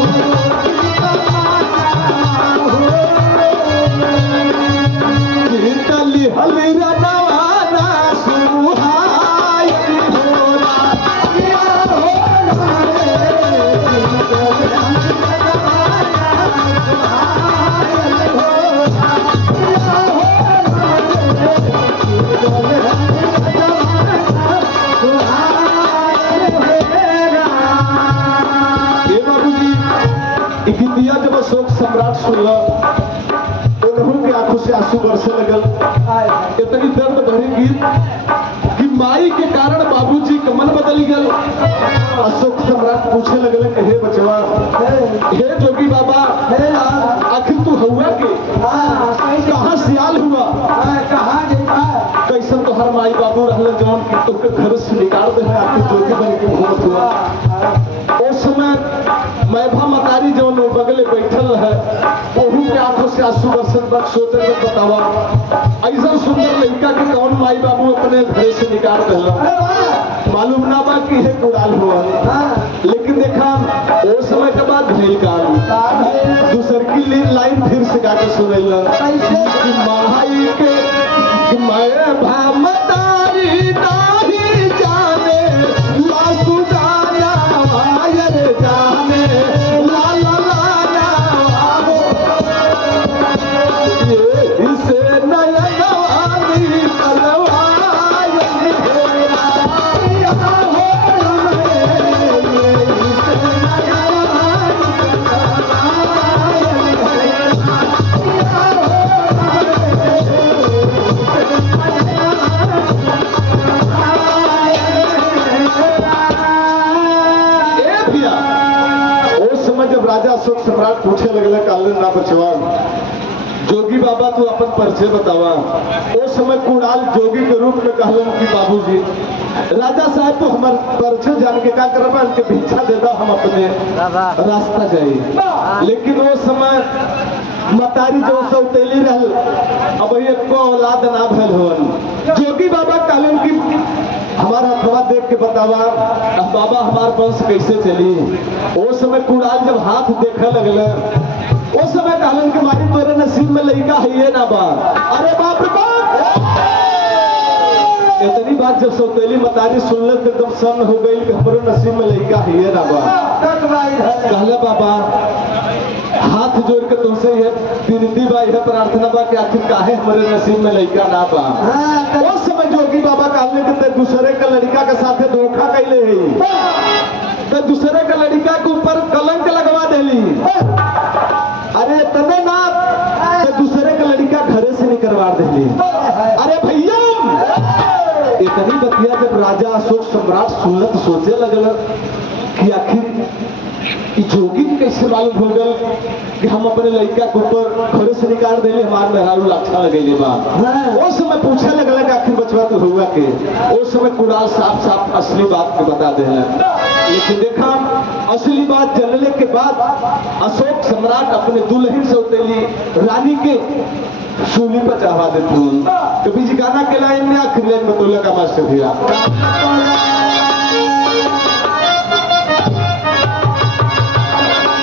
गीतली हली रनवाना सुहाई होला या गीतिया जब अशोक सम्राट सुनल, उन्हों के आंखों से आंसू बरसे लगल। इतनी दर्द भरी गीत कि माई के कारण बाबूजी का मन बदल गल। अशोक सम्राट पूछे लगल कि हे बचवा, हे जोगी बाबा, आखिर तू हुआ के कहाँ सियाल हुआ, कैसन तो हर माई बाबू रहल जौन की तुमके घर से निकाल दे, आखिर जोगी बन के घूमत हुआ। उस समय मैभा मतारी जो बगले बैठल है, ओहू के आंखों से आंसू बरसत बक सोचे तो बतावा ऐसा सुंदर लड़का के कौन माई बाबू अपने घर से निकाल दिला। मालूम ना बा कि है कुड़ाल हुआ, लेकिन देखा वो समय के बाद भेल काम दूसर की लाइन फिर से गा के सुनैला कि महाई के मैभा मतारी नाही जाने लासु जाना आयर जाने ला ला ला हो ये इसे नया नवानी कलवाई हेरा या हो ये इसे नया नवानी राजा अशोक सम्राट पूछे लगल, कहलन ना बचवा, जोगी बाबा तू अपन परिचय बतावा। उस समय कुड़ाल जोगी के रूप में कहलन कि बाबूजी राजा साहब तो हमार परिचय जान के क्या करबा, इनके भिक्षा दे दो, हम अपने रास्ता जाए। लेकिन वो समय मतारी जो सौतेली रहल, अब एक औलाद ना भल होन। जोगी बाबा कहलन कि हमारा हथवा देख के बतावा बाबा हमार वंश कैसे चली। उस समय कुड़ाल जब हाथ देखे लगल, उस समय कहलन कि मारी तोरे नसीब में लड़का है ये ना बा। अरे बाप रे बाप, इतनी बात जब सौतेली मतारी सुनल तो एकदम सन्न हो गई कि हमारे नसीब में लड़का है ये ना बा। कहले बाबा हाथ जोड़ के तुमसे यह विनती बा, यह प्रार्थना बा कि आखिर काहे हमारे नसीब में लड़का ना बा। उस समय जोगी बाबा कहले कि दूसरे का लड़का के साथ धोखा कैले है, तो दूसरे का लड़का के ऊपर कलंक लगवा देली। अरे तने ना तो दूसरे का लड़का घरे से निकलवा देली। अरे भैया इतनी बतिया जब राजा अशोक सम्राट सुनत सोचे लगल कि आखिर कि जोगी के कैसे मालूम हो गल कि हम अपने लड़का के ऊपर खड़े से निकाल देले हमारे मेहरारू लक्षा लगेले बा। वो समय पूछे लगल कि आखिर बचवा तो हुआ के वो समय कुड़ाल साफ साफ असली बात के बता दे। लेकिन देखा असली बात जानने के बाद अशोक सम्राट अपने दुल्हन से उतेली रानी के सूली पर चढ़ा देते हैं। तो बीच गाना के लाइन में आखिर लाइन बतौला का मास्टर भैया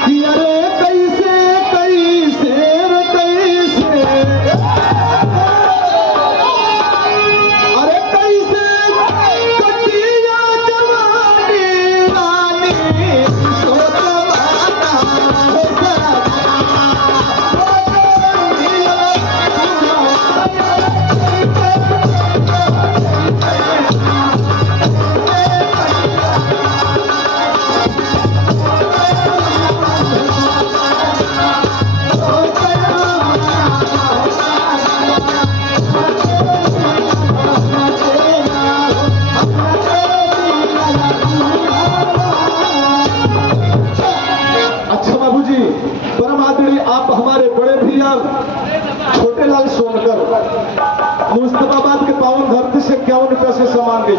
कि अरे कैसे कैसे रे कैसे अरे कैसे कटिया जवानी रानी सोच मुस्तफाबाद के पावन धरती से 51 रुपये से सामान गए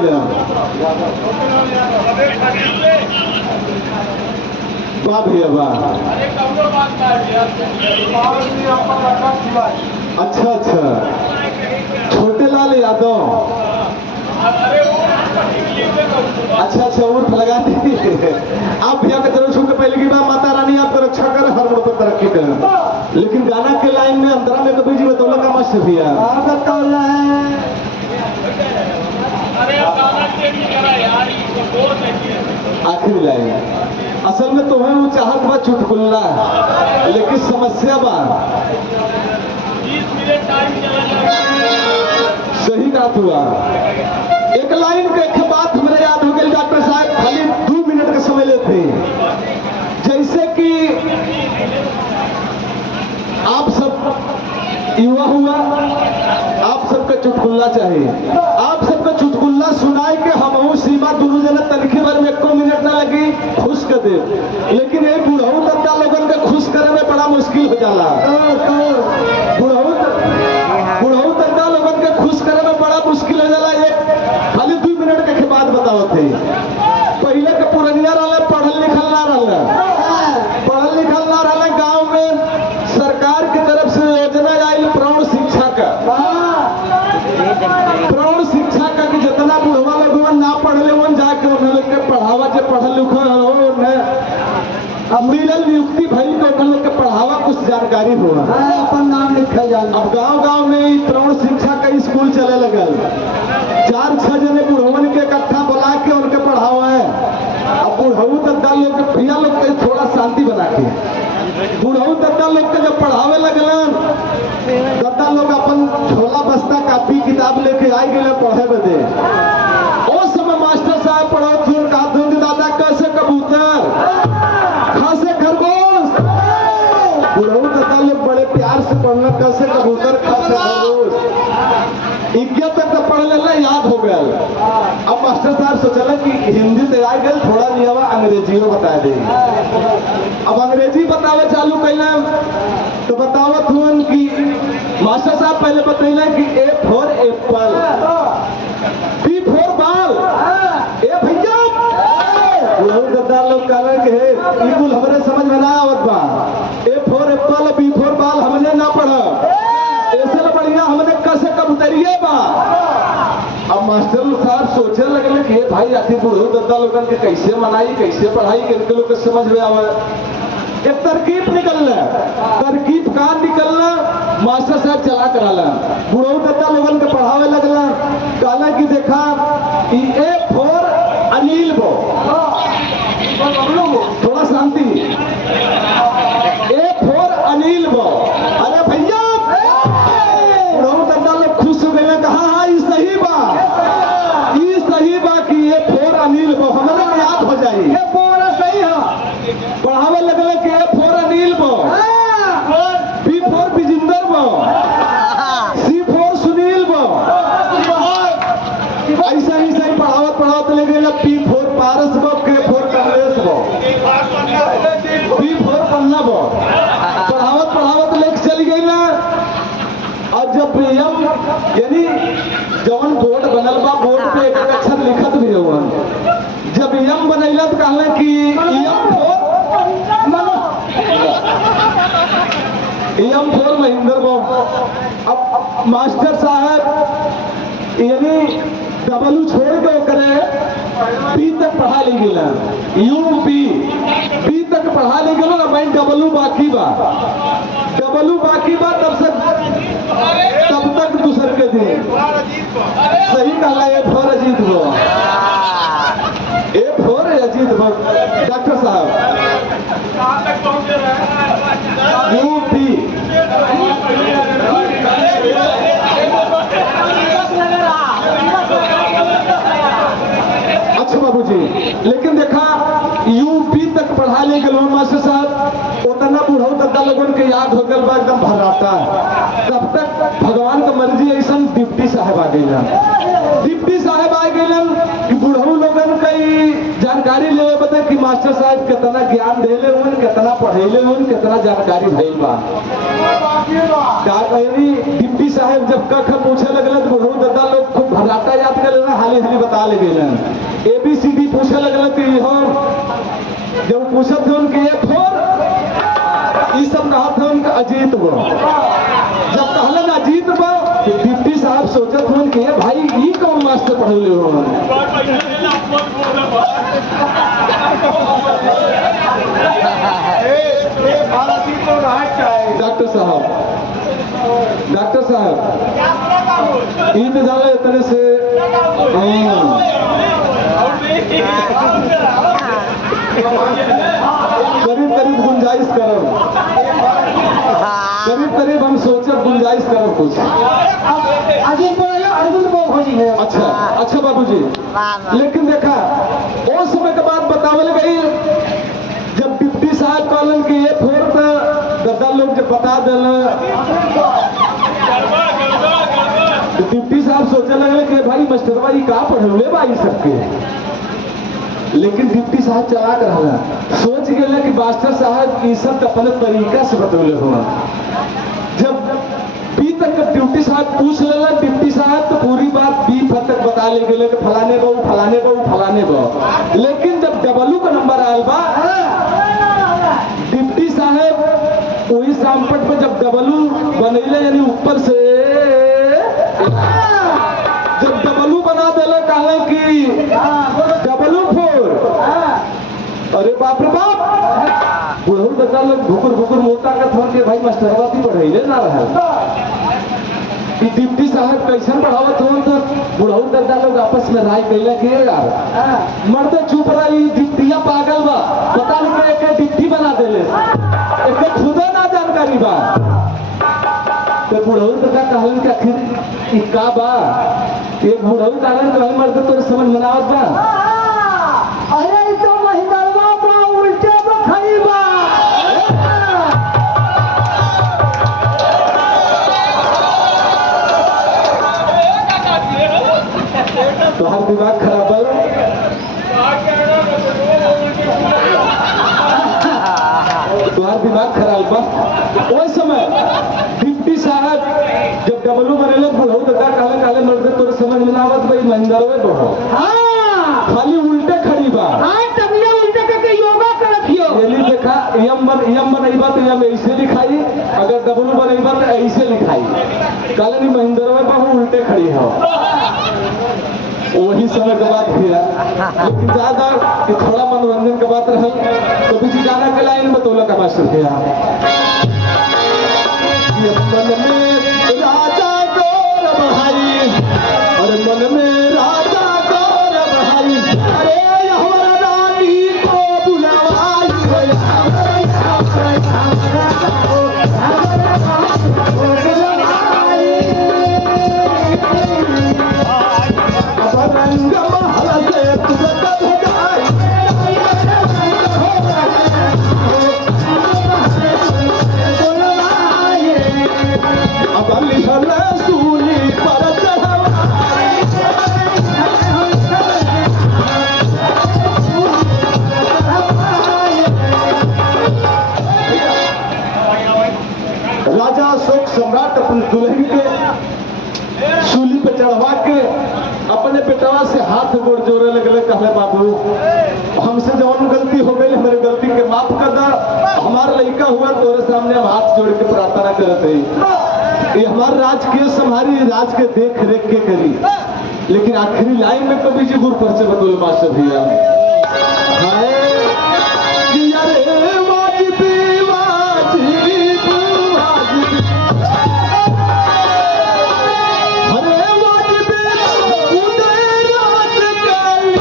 वाह भैया वाह। अच्छा अच्छा छोटे लाल यादव अच्छा अच्छा उर्फ लगा दी। आप भैया के तरफ छूट पहले की बात माता रानी आपको रक्षा कर हर मोड़ पर तरक्की कर। लेकिन गाना के लाइन में अंतरा में कभी जी बतौला का मस्त भैया बतौला है आखिरी लाइन असल में तो है वो चाहत बा चुटकुल्ला लेकिन समस्या बा सही बात हुआ। एक लाइन के एक बात हमें याद हो गई डॉक्टर साहब खाली 2 मिनट का समय लेते जैसे कि आप सब युवा हुआ आप सबका चुटकुल्ला चाहिए। आप सबका चुटकुल्ला सुनाए के हम सीमा दोनों जना तनखी भर में 1 मिनट ना लगी खुश कर दे। लेकिन ये बुढ़ऊ तक लोगन के खुश करे में बड़ा मुश्किल हो जाला। बुढ़ऊ तक लोगन के खुश करे में बड़ा मुश्किल हो जाला। ये खाली 2 मिनट के बात बताओ थे। पहले के पुरनिया रहा पढ़ल लिखल ना रहा गाँव में सरकार की तरफ से योजना आई प्रौढ़ शिक्षा का कि जितना बुढ़वा लोग ना पढ़ले वन जाके उन्हें के पढ़ावा जो पढ़ल लिखल अब मिलल नियुक्ति भई तो लोग के पढ़ावा कुछ जानकारी हुआ अपन नाम लिखल जाना। अब गांव में प्रौढ़ शिक्षा का स्कूल चले लगल 4-6 जने बुढ़वन के इकट्ठा बुला के उनके पढ़ावा है। अब बुढ़ऊ दद्दा लोग भैया लोग के थोड़ा शांति बना के बुढ़ऊ दद्दा लोग के जब पढ़ावे लगलन दद्दा लोग अपन झोला बस्ता कापी किताब लेके आई गए पढ़े बदे। उस समय मास्टर साहब पढ़ाओ कहते दादा कैसे कबूतर खासे खरगोश। बुढ़ऊ दद्दा लोग बड़े प्यार से पढ़ना कैसे कबूतर खासे खरगोश 11 तक तो पढ़ लेना याद हो गया। अब मास्टर साहब सोचल कि हिंदी तो आ गए थोड़ा नहीं हुआ अंग्रेजियों बता दे। अब अंग्रेजी बतावे चालू कैला तो बतावत हुआ कि मास्टर साहब पहले बतैले कि A for Apple B for बाल ए भैया गद्दा लोग कहेंगे बिल्कुल हमारे समझ में ना आवत बा। A for Apple B for बाल हमने ना पढ़ा ऐसे बढ़िया हमने कैसे कबूतरिए बा। अब मास्टर साहब सोचे लगे कि भाई आखिर बूढ़ो दद्दा लोगन के कैसे मनाई कैसे पढ़ाई करके लोग समझ में आवे। एक तरकीब निकलना तरकीब का निकलना मास्टर साहब चला कराला बूढ़ो दद्दा लोगन के पढ़ावे लगला कहला कि देखा कि A फॉर अनिल बो थोड़ा शांति A फॉर अनिल बो। अरे भैया बूढ़ो दद्दा लोग खुश हो गए कहा हाँ ये सही बा कि A फॉर अनिल बो हमारे याद हो जाए सही है। पढ़ावे लगल कि A फॉर अनिल बो B फॉर बिजिंदर बो C फॉर सुनील बो ऐसा ही सही पढ़ावत ले गए P फॉर पारस बो K फॉर कमलेश बो। मास्टर साहब यानी डबलू छोड़ के करे बी तक पढ़ा ले गेला यूपी बी तक पढ़ा ले गेलो ना मैं डबलू बाकी बा तब तक दूसर के दिन सही कहला ये फोर अजीत हो ए फोर अजीत हो डॉक्टर साहब यूपी अच्छा बाबूजी लेकिन देखा यूपी तक पढ़ा ले गए मास्टर साहब उतना बूढ़ो दादा लोगन के याद हो गल बा एकदम भर्राता तब तक भगवान का मर्जी ऐसा डिप्टी साहब आ गए कि बूढ़ो लोगन कई जानकारी ले बता कि मास्टर साहब कितना ज्ञान देले हुन कितना पढ़ेले हुन कितना जानकारी भइल बा का कहनी डिप्टी साहब जब कख पूछे लगल तो बूढ़ो दादा लोग खूब भर्राता याद कर लेना हाली बता ले गए ABCD पूछे लगल तो जब पूछत थे उनके ये फोर ये सब कहा था उनका अजीत बो जब कहलन अजीत बो डिप्टी साहब सोचत थे उनके भाई ये कौन मास्टर पढ़ले हो डॉक्टर साहब ईद जाला इतने से करीब गुंजाइश करो करीब हम सोचे गुंजाइश करो कुछ अच्छा बाबूजी लेकिन देखा वो समय के बाद बतावल गई जब डिप्टी साहब कहलन कि ये फोर दादा लोग जब बता दिल डिप्टी साहब सोचे लगल कि भाई मास्टर भाई का पढ़ले भाई सबके लेकिन डिप्टी साहब चलाक रहा सोच गए कि मास्टर साहब ई सब अपने तरीका से बतौले हो जब बी तक ड्यूटी साहब पूछ लेला डिप्टी साहब तो पूरी बात बी तक बता ले गए कि फलाने बो लेकिन जब डबलू का नंबर आयल बा डिप्टी साहब वही सांपट पे जब डबलू बनैले यानी ऊपर से जब डबलू बना देला कहले कि डबलू अरे बाप रे बाप बुढ़ऊ दादा लोग भुकुर मोटा का थोड़ के भाई मास्टरवा भी पढ़ाइले ना रहा कि डिप्टी साहब कैसन पढ़ावत हो तो बुढ़ऊ दादा लोग आपस में राय कैला कि यार मर्द चुप रही डिप्टिया पागल बा पता नहीं एक डिप्टी बना देले एक खुदा ना जानकारी बा तो बुढ़ऊ दादा कहलन कि आखिर ई का बा एक बुढ़ऊ कहलन कि भाई मर्द तोरे समझ में ना आवत बा अरे तो महिंदरवा बा उल्टे में खड़ी बा तोहर दिमाग खराब है तोहर दिमाग खराब बा ओइ समय डिप्टी साहब जब डबलू बनेले बुढ़ऊ दादा काले काले मर्द तोरे समझ में ना आवत भाई महिंदरवे बहो खाली उल्टे खड़ी बा तबले उल्टे करके योगा करत हियो यानी देखा यम बनैबा तो यम ऐसे लिखाई अगर डबलू बनैबा तो ऐसे लिखाई काले नहीं महिंदरवा बहू उल्टे खड़ी हो वही समय के बात किया लेकिन ज्यादा कि थोड़ा मनोरंजन के बात रहा तो बीच गाना के लाइन में तोला का मास्टर किया मन में राजा गौरव भाई और मन में राजा गौरव भाई अरे हमारा रानी को बुलावाई रंग महल से तुझे सूली पर राजा अशोक सम्राट अपने दुल्हन के सूली पे चढ़वा के अपने बेटवा से हाथ गोड़ जोड़े लगले कहले बाबू हमसे जवन गलती हो गई हमारी गलती के माफ कर दा हमारा लड़का हुआ तोरे सामने हम हाथ जोड़ के प्रार्थना करते हैं ये हमारे राज के संभारी, राज के देख रेख के करी। लेकिन आखिरी लाइन में कवि जी गुरु पर से बतौल मास्टर भैया, हाय कि अरे वाजिबी वाजिबी वाजिबी, अरे वाजिबी उदय रात काली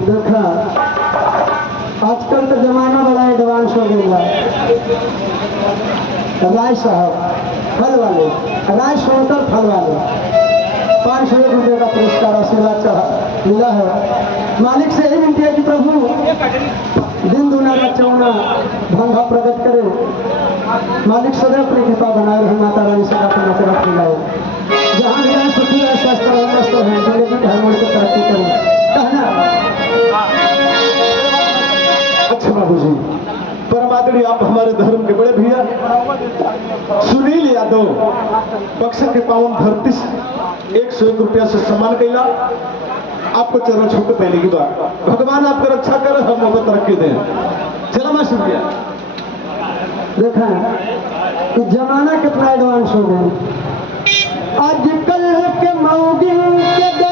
देखा आजकल का जमाना बड़ा एडवांस हो गया। राय साहब फल वाले, राय सोनकर फल वाले 500 रुपये का पुरस्कार आशीर्वाद मिला है। मालिक से यही विनती है कि प्रभु दिन दुना का चौना भंगा प्रकट करे। मालिक सदैव अपनी कृपा बनाए रहे, माता रानी से अपना तरफ मिलाए। जहाँ भी रहे सुखी रहे, स्वस्थ रहे, मस्त रहे, जिंदगी में हर को तरक्की करें। कहना अच्छा बाबू जी, परमादड़ी आप हमारे धर्म के बड़े भैया सुनील यादव बक्सर के पावन धरती से 101 रुपया से सम्मान कैला। आपको चरण छू के पहले की बात, भगवान आपका रक्षा करे, हम आपको तरक्की दें। चलो मैं शुक्रिया। देखा कि जमाना कितना एडवांस हो गया। आजकल के मौगी के